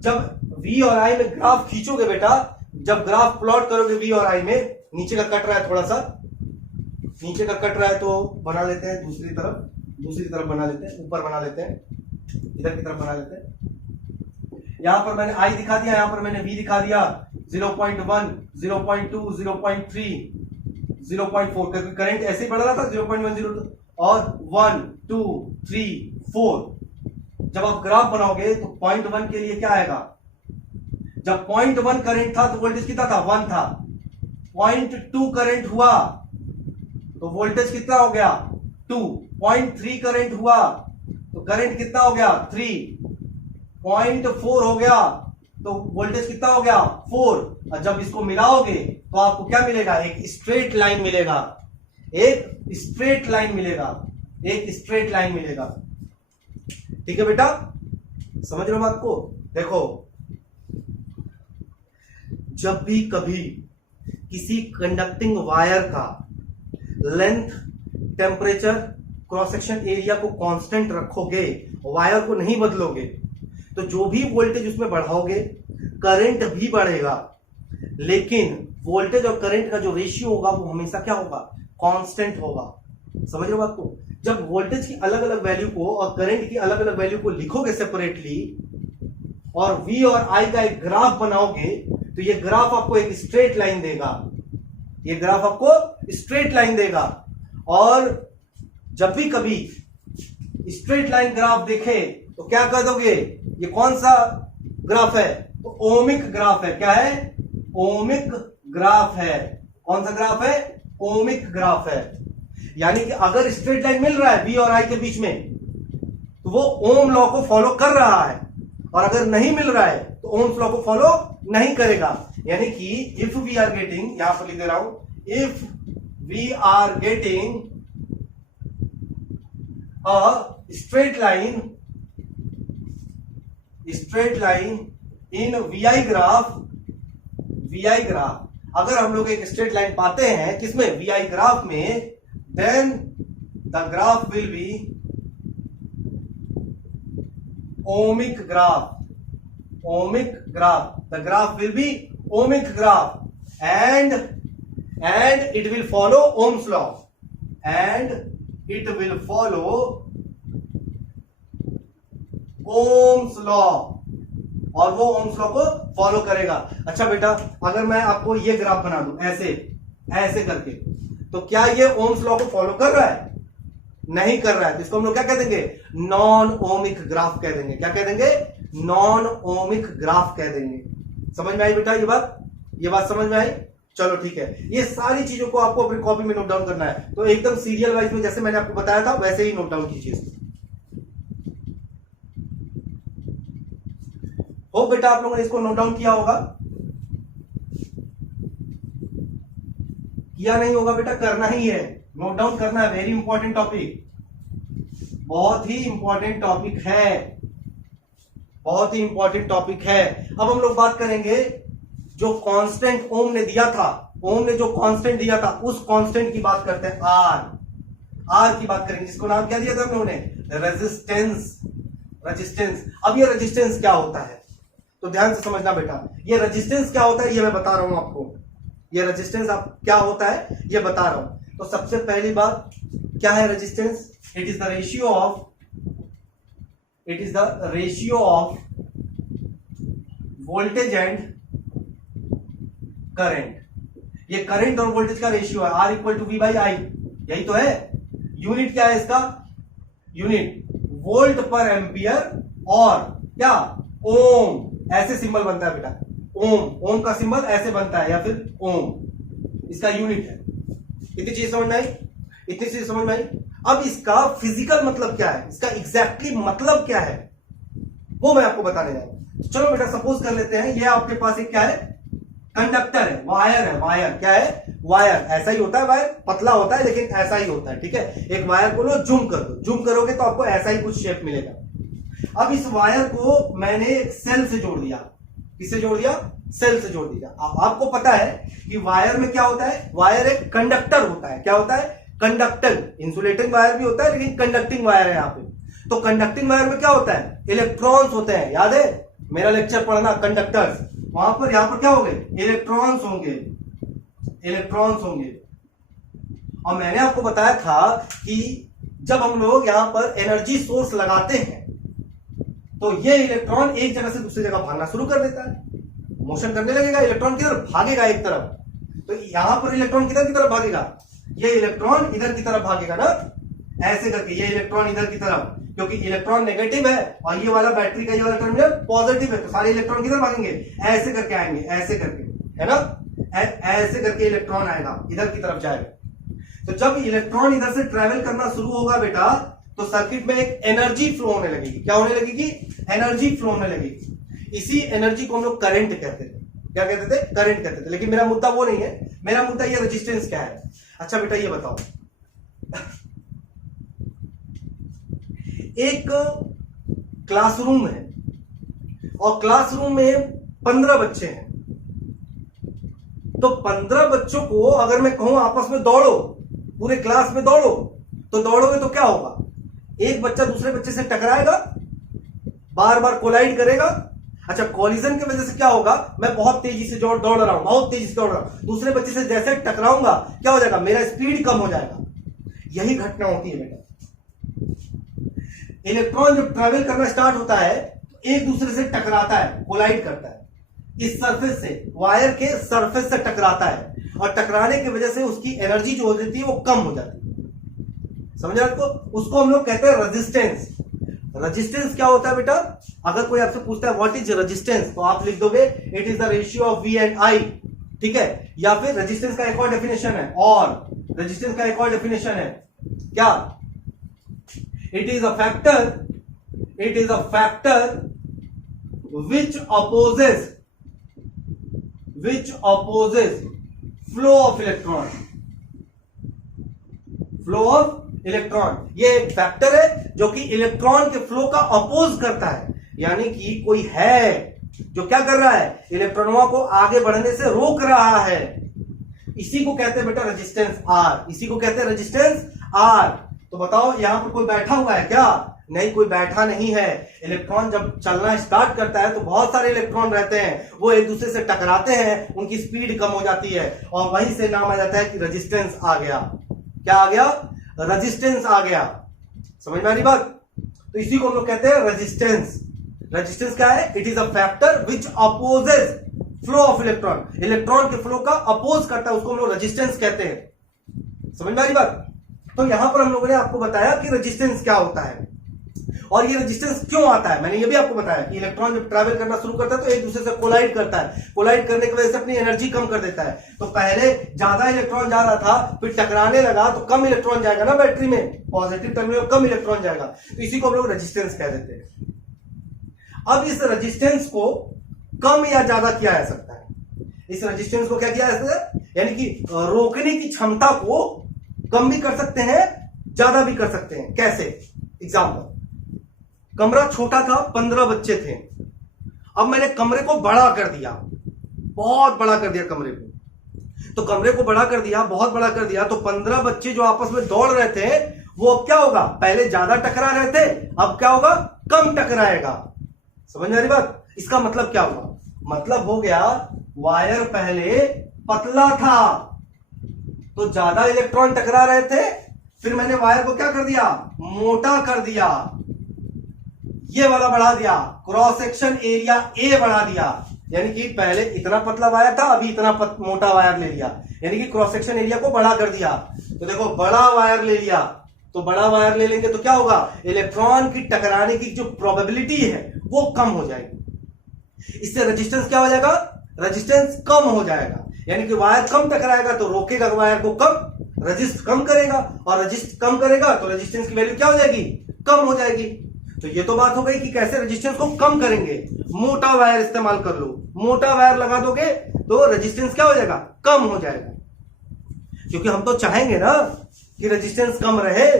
जब V और I में ग्राफ खींचोगे बेटा, जब ग्राफ प्लॉट करोगे V और I में, नीचे का कट रहा है, थोड़ा सा नीचे का कट रहा है तो बना लेते हैं दूसरी तरफ बना लेते हैं, ऊपर बना लेते हैं, इधर की तरफ बना लेते हैं। यहां पर मैंने I दिखा दिया, यहां पर मैंने V दिखा दिया, 0.1, 0.2, 0.3, 0.4, क्योंकि करंट ऐसे ही बढ़ रहा था, 0.10 और 1, 2, 3, 4। जब आप ग्राफ बनाओगे तो 0.1 के लिए क्या आएगा, जब 0.1 करंट था तो वोल्टेज कितना था, 1 था। 0.2 करंट हुआ तो वोल्टेज कितना हो गया, 2। 0.3 करंट हुआ तो करंट कितना हो गया, 3। 0.4 हो गया तो वोल्टेज कितना हो गया, 4। और जब इसको मिलाओगे तो आपको क्या मिलेगा, एक स्ट्रेट लाइन मिलेगा, एक स्ट्रेट लाइन मिलेगा, एक स्ट्रेट लाइन मिलेगा। ठीक है बेटा, समझ रहे हो बात को? देखो, जब भी कभी किसी कंडक्टिंग वायर का length, temperature, cross section area को कांस्टेंट रखोगे, वायर को नहीं बदलोगे, तो जो भी वोल्टेज उसमें बढ़ाओगे करंट भी बढ़ेगा, लेकिन वोल्टेज और करंट का जो रेशियो होगा वो हमेशा क्या होगा, कांस्टेंट होगा। समझ रहे हो बात को? जब वोल्टेज की अलग अलग वैल्यू को और करंट की अलग अलग वैल्यू को लिखोगे सेपरेटली और V और I का एक ग्राफ बनाओगे तो ये ग्राफ आपको एक स्ट्रेट लाइन देगा, ये ग्राफ आपको स्ट्रेट लाइन देगा। और जब भी कभी स्ट्रेट लाइन ग्राफ देखे तो क्या कह दोगे, ये कौन सा ग्राफ है, तो ओमिक ग्राफ है। क्या है, ओमिक ग्राफ है। कौन सा ग्राफ है, ओमिक ग्राफ है। यानी कि अगर स्ट्रेट लाइन मिल रहा है V और I के बीच में तो वो ओम लॉ को फॉलो कर रहा है, और अगर नहीं मिल रहा है तो ओम्स लॉ को फॉलो नहीं करेगा। यानी कि इफ वी आर गेटिंग, यहां पर लिख दे रहा हूं, if we are getting a straight line in VI graph, अगर हम लोग एक स्ट्रेट लाइन पाते हैं किसमें, VI ग्राफ में, then the graph will be ohmic graph, the graph will be ohmic graph, and and it will follow Ohm's law, and it will follow Ohm's law, और वो ओम्स लॉ को follow करेगा। अच्छा बेटा, अगर मैं आपको ये ग्राफ बना दूं ऐसे ऐसे करके, तो क्या ये ओम्स लॉ को फॉलो कर रहा है? नहीं कर रहा है। तो इसको हम लोग क्या कह देंगे? नॉन ओमिक ग्राफ कह देंगे। क्या कह देंगे? नॉन ओमिक ग्राफ कह देंगे। समझ में आई बेटा ये बात समझ में आई? चलो ठीक है, ये सारी चीजों को आपको अपनी कॉपी में नोट डाउन करना है। तो एकदम सीरियल वाइज में जैसे मैंने आपको बताया था वैसे ही नोट डाउन कीजिए। हो बेटा आप लोगों ने इसको नोट डाउन किया होगा? किया नहीं होगा बेटा? करना ही है, नोट डाउन करना है। वेरी इंपॉर्टेंट टॉपिक, बहुत ही इंपॉर्टेंट टॉपिक है, बहुत ही इंपॉर्टेंट टॉपिक है। अब हम लोग बात करेंगे जो कांस्टेंट ओम ने दिया था, ओम ने जो कांस्टेंट दिया था उस कांस्टेंट की बात करते हैं। आर की बात करेंगे, जिसको नाम क्या दिया था हम लोगों ने? रेजिस्टेंस। रेजिस्टेंस। अब ये रेजिस्टेंस क्या होता है तो ध्यान से समझना बेटा, ये रेजिस्टेंस क्या होता है ये मैं बता रहा हूं आपको। ये रेजिस्टेंस आप क्या होता है ये बता रहा हूं। तो सबसे पहली बात क्या है resistance? It is the ratio of voltage and current. ये करंट और वोल्टेज का रेशियो है, R equal to V by I, यही तो है। यूनिट क्या है इसका? यूनिट वोल्ट पर एम्पियर, और क्या? ओम। ऐसे सिंबल बनता है बेटा, ओम का सिंबल ऐसे बनता है, या फिर ओम इसका यूनिट है। इतनी चीज समझ में आई? इतनी चीज समझ में आई? अब इसका फिजिकल मतलब क्या है, इसका एग्जैक्टली मतलब क्या है वो मैं आपको बताने जा रहा हूं। चलो बेटा सपोज कर लेते हैं ये आपके पास एक क्या है? कंडक्टर है, वायर है। वायर क्या है? वायर। ऐसा ही होता है, वायर पतला होता है लेकिन ऐसा ही होता है, ठीक है। एक वायर को लो, जूम कर दो, जूम करोगे तो आपको ऐसा ही कुछ शेप मिलेगा। अब इस वायर को मैंने एक सेल से जोड़ दिया। किससे जोड़ दिया? सेल से जोड़ दिया। आपको पता है कि वायर में क्या होता है? वायर एक कंडक्टर होता है। क्या होता है? कंडक्टर। इंसुलेटिंग वायर भी होता है लेकिन कंडक्टिंग वायर है यहाँ पे। तो कंडक्टिंग वायर में क्या होता है? इलेक्ट्रॉन्स होते हैं। याद है मेरा लेक्चर पढ़ना कंडक्टर्स, वहां पर यहां पर क्या होंगे? इलेक्ट्रॉन्स होंगे, इलेक्ट्रॉन्स होंगे। और मैंने आपको बताया था कि जब हम लोग यहां पर एनर्जी सोर्स लगाते हैं तो ये इलेक्ट्रॉन एक जगह से दूसरी जगह भागना शुरू कर देता है, मोशन करने लगेगा। इलेक्ट्रॉन किधर भागेगा? एक तरफ। तो यहां पर इलेक्ट्रॉन किधर की तरफ भागेगा? ये इलेक्ट्रॉन इधर की तरफ भागेगा ना, ऐसे करके। ये इलेक्ट्रॉन इधर की तरफ, क्योंकि इलेक्ट्रॉन नेगेटिव है और ये वाला बैटरी का ये वाला टर्मिनल पॉजिटिव है, तो सारे इलेक्ट्रॉन किधर भागेंगे? ऐसे करके आएंगे, ऐसे करके, है ना। ऐसे करके इलेक्ट्रॉन आएगा, इधर की तरफ जाएगा। तो जब इलेक्ट्रॉन इधर से ट्रेवल करना शुरू होगा बेटा, तो सर्किट में एक एनर्जी फ्लो होने लगेगी। क्या होने लगेगी? एनर्जी फ्लो होने लगेगी। इसी एनर्जी को हम लोग करंट कहते थे। क्या कहते थे? करंट कहते थे। लेकिन मेरा मुद्दा वो नहीं है, मेरा मुद्दा ये रेजिस्टेंस क्या है। अच्छा बेटा ये बताओ, एक क्लासरूम है और क्लासरूम में 15 बच्चे हैं। तो 15 बच्चों को अगर मैं कहूं आपस में दौड़ो, पूरे क्लास में दौड़ो, तो दौड़ोगे तो क्या होगा? एक बच्चा दूसरे बच्चे से टकराएगा, बार बार कोलाइड करेगा। अच्छा, कोलिजन की वजह से क्या होगा? मैं बहुत तेजी से दौड़ रहा हूं, बहुत तेजी से दौड़ रहा हूं, दूसरे बच्चे से जैसे टकराऊंगा क्या हो जाएगा? मेरा स्पीड कम हो जाएगा। यही घटना होती है बेटा। इलेक्ट्रॉन जब ट्रैवल करना स्टार्ट होता है तो एक दूसरे से टकराता है, कोलाइड करता है, इस सरफेस से, वायर के सरफेस से टकराता है, और टकराने की वजह से उसकी एनर्जी जो हो जाती है वो कम हो जाती है। समझा आपको? उसको हम लोग कहते हैं रेजिस्टेंस। रेजिस्टेंस क्या होता है बेटा? अगर कोई आपसे पूछता है व्हाट इज रेजिस्टेंस, तो आप लिख दोगे it is the ratio of V and I, ठीक है। या फिर रेजिस्टेंस का एक और डेफिनेशन है, और रेजिस्टेंस का एक और डेफिनेशन है क्या? It is a factor which opposes flow of electron। ये एक फैक्टर है जो कि इलेक्ट्रॉन के फ्लो का अपोज करता है। यानी कि कोई है जो क्या कर रहा है? इलेक्ट्रॉनों को आगे बढ़ने से रोक रहा है। इसी को कहते हैं बेटा रेजिस्टेंस R। इसी को कहते हैं रेजिस्टेंस R। तो बताओ यहां पर कोई बैठा हुआ है क्या? नहीं, कोई बैठा नहीं है। इलेक्ट्रॉन जब चलना स्टार्ट करता है तो बहुत सारे इलेक्ट्रॉन रहते हैं, वो एक दूसरे से टकराते हैं, उनकी स्पीड कम हो जाती है और वहीं से नाम आ जाता है कि रेजिस्टेंस आ गया। क्या आ गया? रेजिस्टेंस आ गया। समझ में आ रही बात? तो इसी को हम लोग कहते हैं रेजिस्टेंस। रेजिस्टेंस क्या है? It is a factor which opposes flow of electron. Electron के फ्लो का अपोज करता है, उसको हम लोग रेजिस्टेंस कहते हैं। समझ में आ रही बात? तो यहां पर हम लोगों ने आपको बताया कि रेजिस्टेंस क्या होता है और ये रेजिस्टेंस क्यों आता है। मैंने ये भी आपको बताया कि इलेक्ट्रॉन जब ट्रैवल करना शुरू करता है तो एक दूसरे से कोलाइड करता है, कोलाइड करने की वजह से अपनी एनर्जी कम कर देता है। तो पहले ज्यादा इलेक्ट्रॉन जा रहा था, फिर टकराने लगा तो कम इलेक्ट्रॉन जाएगा ना बैटरी में, पॉजिटिव टर्मिनल में कम इलेक्ट्रॉन जाएगा, तो इसी को हम लोग रेजिस्टेंस कह देते हैं। अब इस रेजिस्टेंस को कम या ज्यादा किया जा सकता है। इस रेजिस्टेंस को क्या किया जा सकता है? यानी कि रोकने की क्षमता को कम भी कर सकते हैं, ज्यादा भी कर सकते हैं। कैसे? एग्जाम्पल, कमरा छोटा था, 15 बच्चे थे। अब मैंने कमरे को बड़ा कर दिया, बहुत बड़ा कर दिया कमरे को। तो कमरे को बड़ा कर दिया, बहुत बड़ा कर दिया, तो 15 बच्चे जो आपस में दौड़ रहे थे वो अब क्या होगा? पहले ज्यादा टकरा रहे थे, अब क्या होगा? कम टकराएगा। समझ में आ रही बात? इसका मतलब क्या हुआ? मतलब हो गया वायर पहले पतला था तो ज्यादा इलेक्ट्रॉन टकरा रहे थे, फिर मैंने वायर को क्या कर दिया? मोटा कर दिया, ये वाला बढ़ा दिया, क्रॉस सेक्शन एरिया ए बढ़ा दिया। यानी कि पहले इतना पतला वायर था, अभी इतना मोटा वायर ले लिया, यानी कि क्रॉस सेक्शन एरिया को बड़ा कर दिया। तो देखो, बड़ा वायर ले लिया, तो बड़ा वायर ले लेंगे तो क्या होगा? इलेक्ट्रॉन की टकराने की जो प्रोबेबिलिटी है वो कम हो जाएगी। इससे रेजिस्टेंस क्या हो जाएगा? रेजिस्टेंस कम हो जाएगा। यानी कि वायर कम टकराएगा तो रोकेगा वायर को कम, रेजिस्ट कम करेगा, और रेजिस्ट कम करेगा तो रेजिस्टेंस की वैल्यू क्या हो जाएगी? कम हो जाएगी। तो ये तो बात हो गई कि कैसे रेजिस्टेंस को कम करेंगे। मोटा वायर इस्तेमाल कर लो, मोटा वायर लगा दोगे तो रेजिस्टेंस क्या हो जाएगा? कम हो जाएगा। क्योंकि हम तो चाहेंगे ना कि रेजिस्टेंस कम रहे,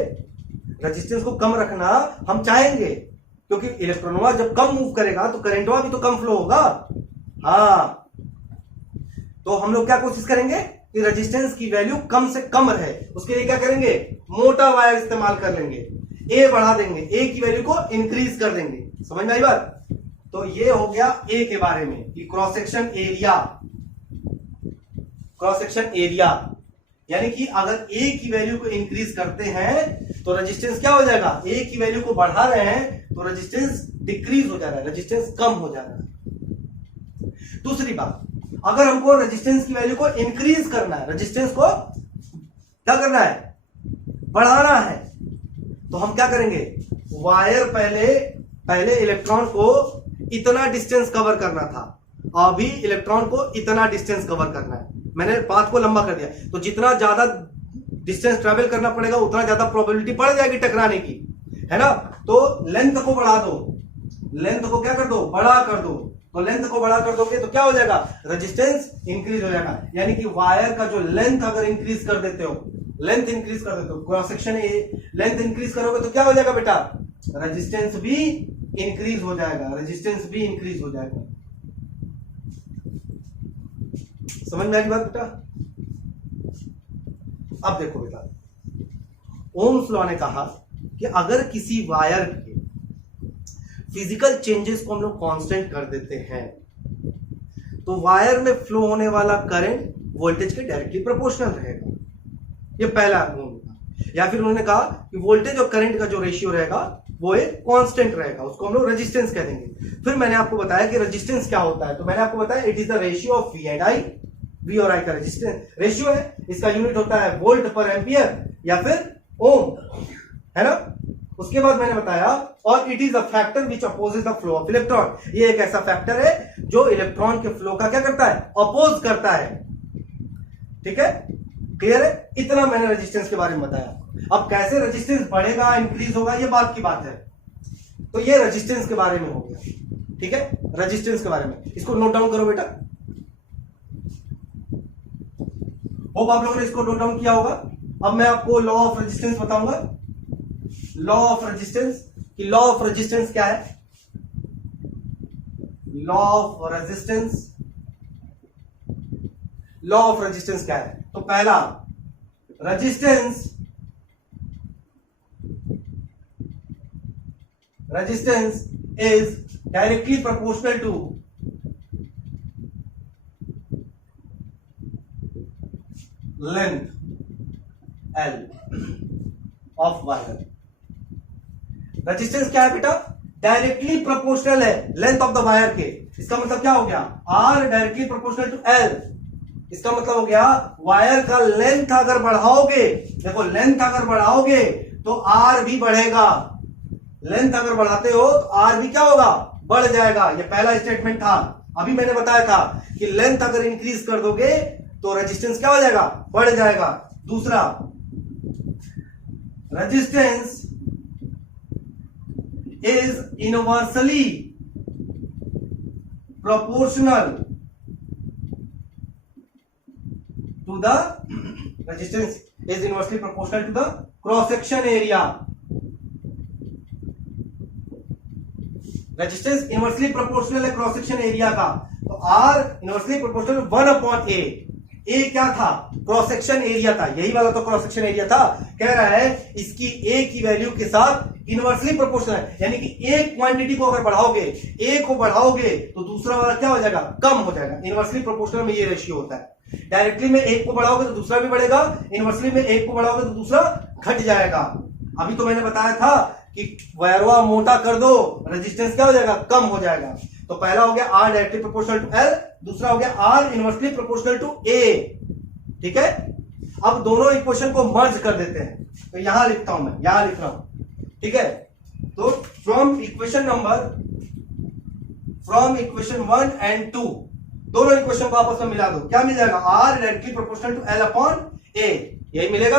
रेजिस्टेंस को कम रखना हम चाहेंगे, क्योंकि इलेक्ट्रॉनवा जब कम मूव करेगा तो करंटवा भी तो कम फ्लो होगा। हाँ, तो हम लोग क्या कोशिश करेंगे कि रेजिस्टेंस की वैल्यू कम से कम रहे। उसके लिए क्या करेंगे? मोटा वायर इस्तेमाल कर लेंगे, ए बढ़ा देंगे, ए की वैल्यू को इंक्रीज कर देंगे। समझ में आई बात? तो ये हो गया ए के बारे में कि cross section area. Cross section area यानी कि अगर ए की वैल्यू को इंक्रीज करते हैं तो रेजिस्टेंस क्या हो जाएगा? ए की वैल्यू को बढ़ा रहे हैं तो रेजिस्टेंस डिक्रीज हो जा रहा है, रेजिस्टेंस कम हो जा रहा है। दूसरी बात, अगर हमको रेजिस्टेंस की वैल्यू को इंक्रीज करना है, रेजिस्टेंस को क्या करना है? बढ़ाना है, तो हम क्या करेंगे? वायर पहले इलेक्ट्रॉन को इतना डिस्टेंस कवर करना था, अभी इलेक्ट्रॉन को इतना डिस्टेंस कवर करना है। मैंने पाथ को लंबा कर दिया, तो जितना ज्यादा डिस्टेंस ट्रेवल करना पड़ेगा उतना ज्यादा प्रोबेबिलिटी बढ़ जाएगी टकराने की, है ना? तो लेंथ को बढ़ा दो, लेंथ को क्या कर दो? बड़ा कर दो। तो लेंथ को बड़ा कर दोगे तो क्या हो जाएगा? रेजिस्टेंस इंक्रीज हो जाएगा। यानी कि वायर का जो लेंथ अगर इंक्रीज कर देते हो, लेंथ इंक्रीज कर देते हो, क्रॉस सेक्शन लेंथ इंक्रीज करोगे तो क्या हो जाएगा बेटा? रेजिस्टेंस भी इंक्रीज हो जाएगा, रेजिस्टेंस भी इंक्रीज हो जाएगा। समझ में आ रही बात बेटा? अब देखो बेटा, ओम्स लॉ ने कहा कि अगर किसी वायर के फिजिकल चेंजेस को हम लोग कांस्टेंट कर देते हैं तो वायर में फ्लो होने वाला करंट वोल्टेज के डायरेक्टली प्रोपोर्शनल रहेगा। ये पहला ओम था। या फिर उन्होंने कहा कि वोल्टेज और करंट का जो रेशियो रहेगा वो एक कांस्टेंट रहेगा, उसको हम लोग रेजिस्टेंस कह देंगे। फिर मैंने आपको बताया कि रेजिस्टेंस क्या होता है, तो मैंने आपको बताया it is the ratio of V and I. V और आई का रेजिस्टेंस रेशियो है, इसका यूनिट होता है वोल्ट पर एम्पियर या फिर ओम, है ना? उसके बाद मैंने बताया और it is a factor which opposes the flow of electron. ये एक ऐसा फैक्टर है जो इलेक्ट्रॉन के फ्लो का क्या करता है? अपोज करता है। ठीक है, क्लियर है? इतना मैंने रेजिस्टेंस के बारे में बताया। अब कैसे रेजिस्टेंस बढ़ेगा, इंक्रीज होगा, ये बात की बात है। तो ये रेजिस्टेंस के बारे में हो गया। ठीक है, रेजिस्टेंस के बारे में, इसको नोट डाउन करो बेटा। होप आप लोगों ने इसको नोट डाउन किया होगा। अब मैं आपको लॉ ऑफ रेजिस्टेंस बताऊंगा। लॉ ऑफ रेजिस्टेंस कि लॉ ऑफ रेजिस्टेंस क्या है? Law of resistance, law of resistance क्या है? तो पहला, resistance resistance is directly proportional to length L of wire। Resistance क्या है बेटा? डायरेक्टली प्रोपोर्शनल है लेंथ ऑफ द वायर के। इसका मतलब क्या हो गया? R directly proportional to L। इसका मतलब हो गया वायर का लेंथ अगर बढ़ाओगे, देखो लेंथ अगर बढ़ाओगे तो R भी बढ़ेगा। लेंथ अगर बढ़ाते हो तो R भी क्या होगा? बढ़ जाएगा। ये पहला स्टेटमेंट था। अभी मैंने बताया था कि लेंथ अगर इंक्रीज कर दोगे तो रेजिस्टेंस क्या हो जाएगा? बढ़ जाएगा। दूसरा, resistance is inversely proportional to the resistance is inversely proportional to the cross section area। Resistance inversely proportional है क्रॉस सेक्शन एरिया का, तो R इनवर्सली प्रोपोर्शनल 1/A। ए क्या था? क्रॉस सेक्शन एरिया था। यही वाला तो क्रॉस सेक्शन एरिया था। कह रहा है इसकी ए की वैल्यू के साथ इनवर्सली प्रोपोर्शनल है, यानी कि एक क्वांटिटी को अगर बढ़ाओगे, ए को बढ़ाओगे तो दूसरा वाला क्या हो जाएगा? कम हो जाएगा। इनवर्सली प्रोपोर्शनल में ये रेशियो होता है। डायरेक्टली में एक को बढ़ाओगे तो दूसरा भी बढ़ेगा, इनवर्सली में एक को बढ़ाओगे तो दूसरा घट जाएगा। अभी तो मैंने बताया था कि वायरवा मोटा कर दो, रेजिस्टेंस क्या हो जाएगा? कम हो जाएगा। तो पहला हो गया R directly proportional to L, दूसरा हो गया R inversely proportional to A। ठीक है, अब दोनों इक्वेशन को मर्ज कर देते हैं। तो यहां लिखता हूं, मैं यहां लिख रहा हूं। ठीक है, तो फ्रॉम इक्वेशन 1 and 2 दोनों इक्वेशन को आपस में मिला दो। क्या मिल जाएगा? R directly proportional to L/A, यही मिलेगा।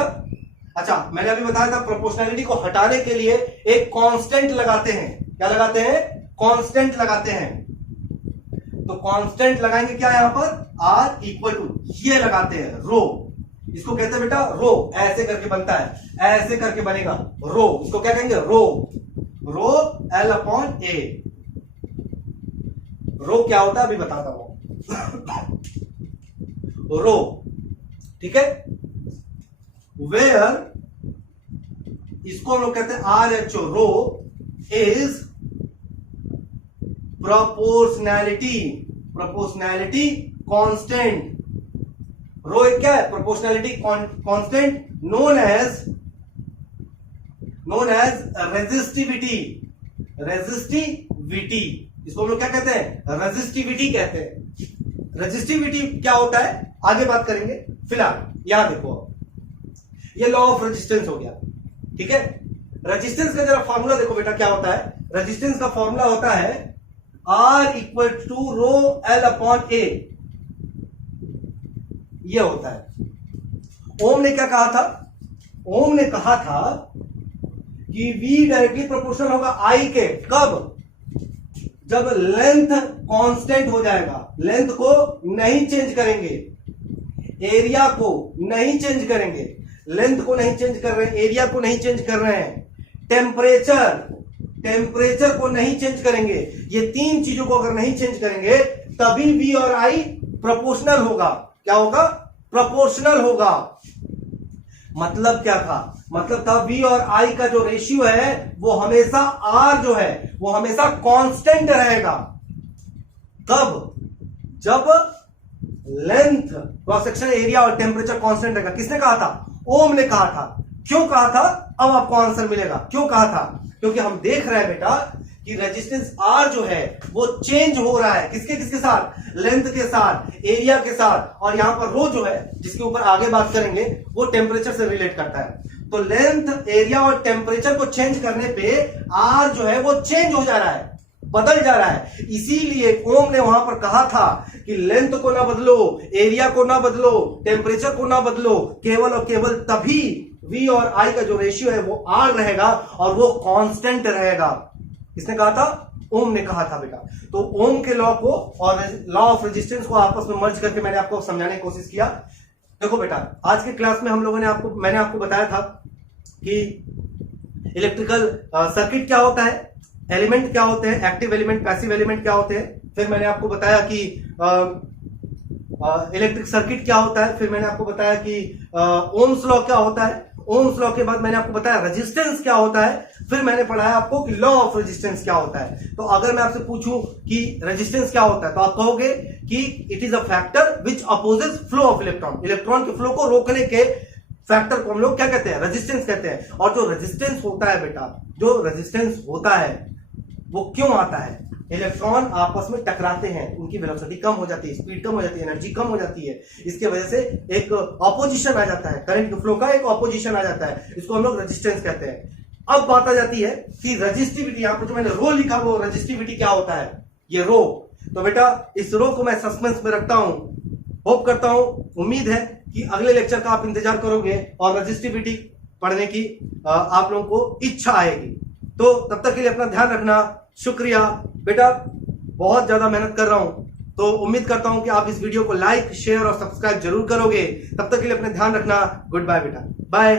अच्छा, मैंने अभी बताया था प्रोपोर्शनैलिटी को हटाने के लिए एक कांस्टेंट लगाते हैं। क्या लगाते हैं? कांस्टेंट लगाते हैं। तो कांस्टेंट लगाएंगे क्या यहां पर? R इक्वल टू ये लगाते हैं रो। इसको कहते हैं बेटा रो। ऐसे करके बनता है, ऐसे करके बनेगा रो। इसको क्या कहेंगे? रो L/A। रो क्या होता है अभी बताता हूं। रो, ठीक है, वेयर इसको हम लोग कहते हैं RHO। Rho is proportionality constant. Rho एक क्या है? Proportionality constant known as resistivity. इसको हम लोग क्या कहते हैं? रेजिस्टिविटी कहते हैं। रेजिस्टिविटी क्या होता है आगे बात करेंगे। फिलहाल यहां देखो, ये लॉ ऑफ रेजिस्टेंस हो गया। ठीक है, रेजिस्टेंस का जरा फॉर्मूला देखो बेटा क्या होता है। रेजिस्टेंस का फॉर्मूला होता है R equal to row L/A। ये होता है। ओम ने क्या कहा था? ओम ने कहा था कि V डायरेक्टली प्रोपोर्शनल होगा I के। कब? जब लेंथ कांस्टेंट हो जाएगा। लेंथ को नहीं चेंज करेंगे, एरिया को नहीं चेंज करेंगे। लेंथ को नहीं चेंज कर रहे हैं, एरिया को नहीं चेंज कर रहे हैं, टेम्परेचर को नहीं चेंज करेंगे। ये तीन चीजों को अगर नहीं चेंज करेंगे तभी V और I प्रोपोर्शनल होगा। क्या होगा? प्रोपोर्शनल होगा। मतलब क्या था? मतलब था V और I का जो रेशियो है वो हमेशा R जो है वो हमेशा कांस्टेंट रहेगा। कब? जब लेंथ, क्रॉस सेक्शन एरिया और टेम्परेचर कांस्टेंट रहेगा। किसने कहा था? ओम ने कहा था। क्यों कहा था? अब आपको आंसर मिलेगा। क्यों कहा था? क्योंकि हम देख रहे हैं बेटा कि रेजिस्टेंस R जो है वो चेंज हो रहा है। किसके किसके साथ? लेंथ के साथ, एरिया के साथ, और यहां पर रो जो है जिसके ऊपर आगे बात करेंगे वो टेम्परेचर से रिलेट करता है। तो लेंथ, एरिया और टेम्परेचर को चेंज करने पे R जो है वो चेंज हो जा रहा है, बदल जा रहा है। इसीलिए ओम ने वहां पर कहा था कि लेंथ को ना बदलो, एरिया को ना बदलो, टेम्परेचर को ना बदलो, केवल और केवल तभी V और I का जो रेशियो है वो R रहेगा और वो कांस्टेंट रहेगा। किसने कहा था? ओम ने कहा था बेटा। तो ओम के लॉ को और लॉ ऑफ रेजिस्टेंस को आपस में मर्ज करके मैंने आपको समझाने की कोशिश किया। देखो बेटा, आज के क्लास में हम लोगों ने मैंने आपको बताया था कि इलेक्ट्रिकल सर्किट क्या होता है, एलिमेंट क्या होते हैं, एक्टिव एलिमेंट, पैसिव एलिमेंट क्या होते हैं। फिर मैंने आपको बताया कि इलेक्ट्रिक सर्किट क्या होता है। फिर मैंने आपको बताया कि ओम्स लॉ क्या होता है। ओम्स लॉ के बाद मैंने आपको बताया रेजिस्टेंस क्या होता है, फिर मैंने पढ़ाया आपको कि लॉ ऑफ रेजिस्टेंस क्या होता है। तो अगर मैं आपसे पूछूं कि रेजिस्टेंस क्या होता है तो आप कहोगे कि it is a factor which opposes flow of electron. Electron के फ्लो को रोकने के फैक्टर को हम लोग क्या कहते हैं, रेजिस्टेंस कहते हैं। और जो रेजिस्टेंस होता है बेटा, जो रेजिस्टेंस होता है वो क्यों आता है? इलेक्ट्रॉन आपस में टकराते हैं, उनकी वेलोसिटी कम हो जाती है, स्पीड कम हो जाती है, एनर्जी कम हो जाती है, इसके वजह से एक ऑपोजिशन आ जाता है, करंट के फ्लो का एक ऑपोजिशन आ जाता है, इसको हम लोग रेजिस्टेंस कहते हैं। अब बात आ जाती है कि रेजिस्टिविटी, यहां पर जो मैंने रो लिखा वो रेजिस्टिविटी क्या होता है, ये रो। तो बेटा इस रो को मैं सस्पेंस में रखता हूं, होप करता हूं, उम्मीद है कि अगले लेक्चर का आप इंतजार करोगे और रेजिस्टिविटी पढ़ने की आप लोगों को इच्छा आएगी। तो तब तक के लिए अपना ध्यान रखना, शुक्रिया बेटा, बहुत ज्यादा मेहनत कर रहा हूं, तो उम्मीद करता हूं कि आप इस वीडियो को लाइक, शेयर और सब्सक्राइब जरूर करोगे। तब तक के लिए अपने ध्यान रखना, गुड बाय बेटा, बाय।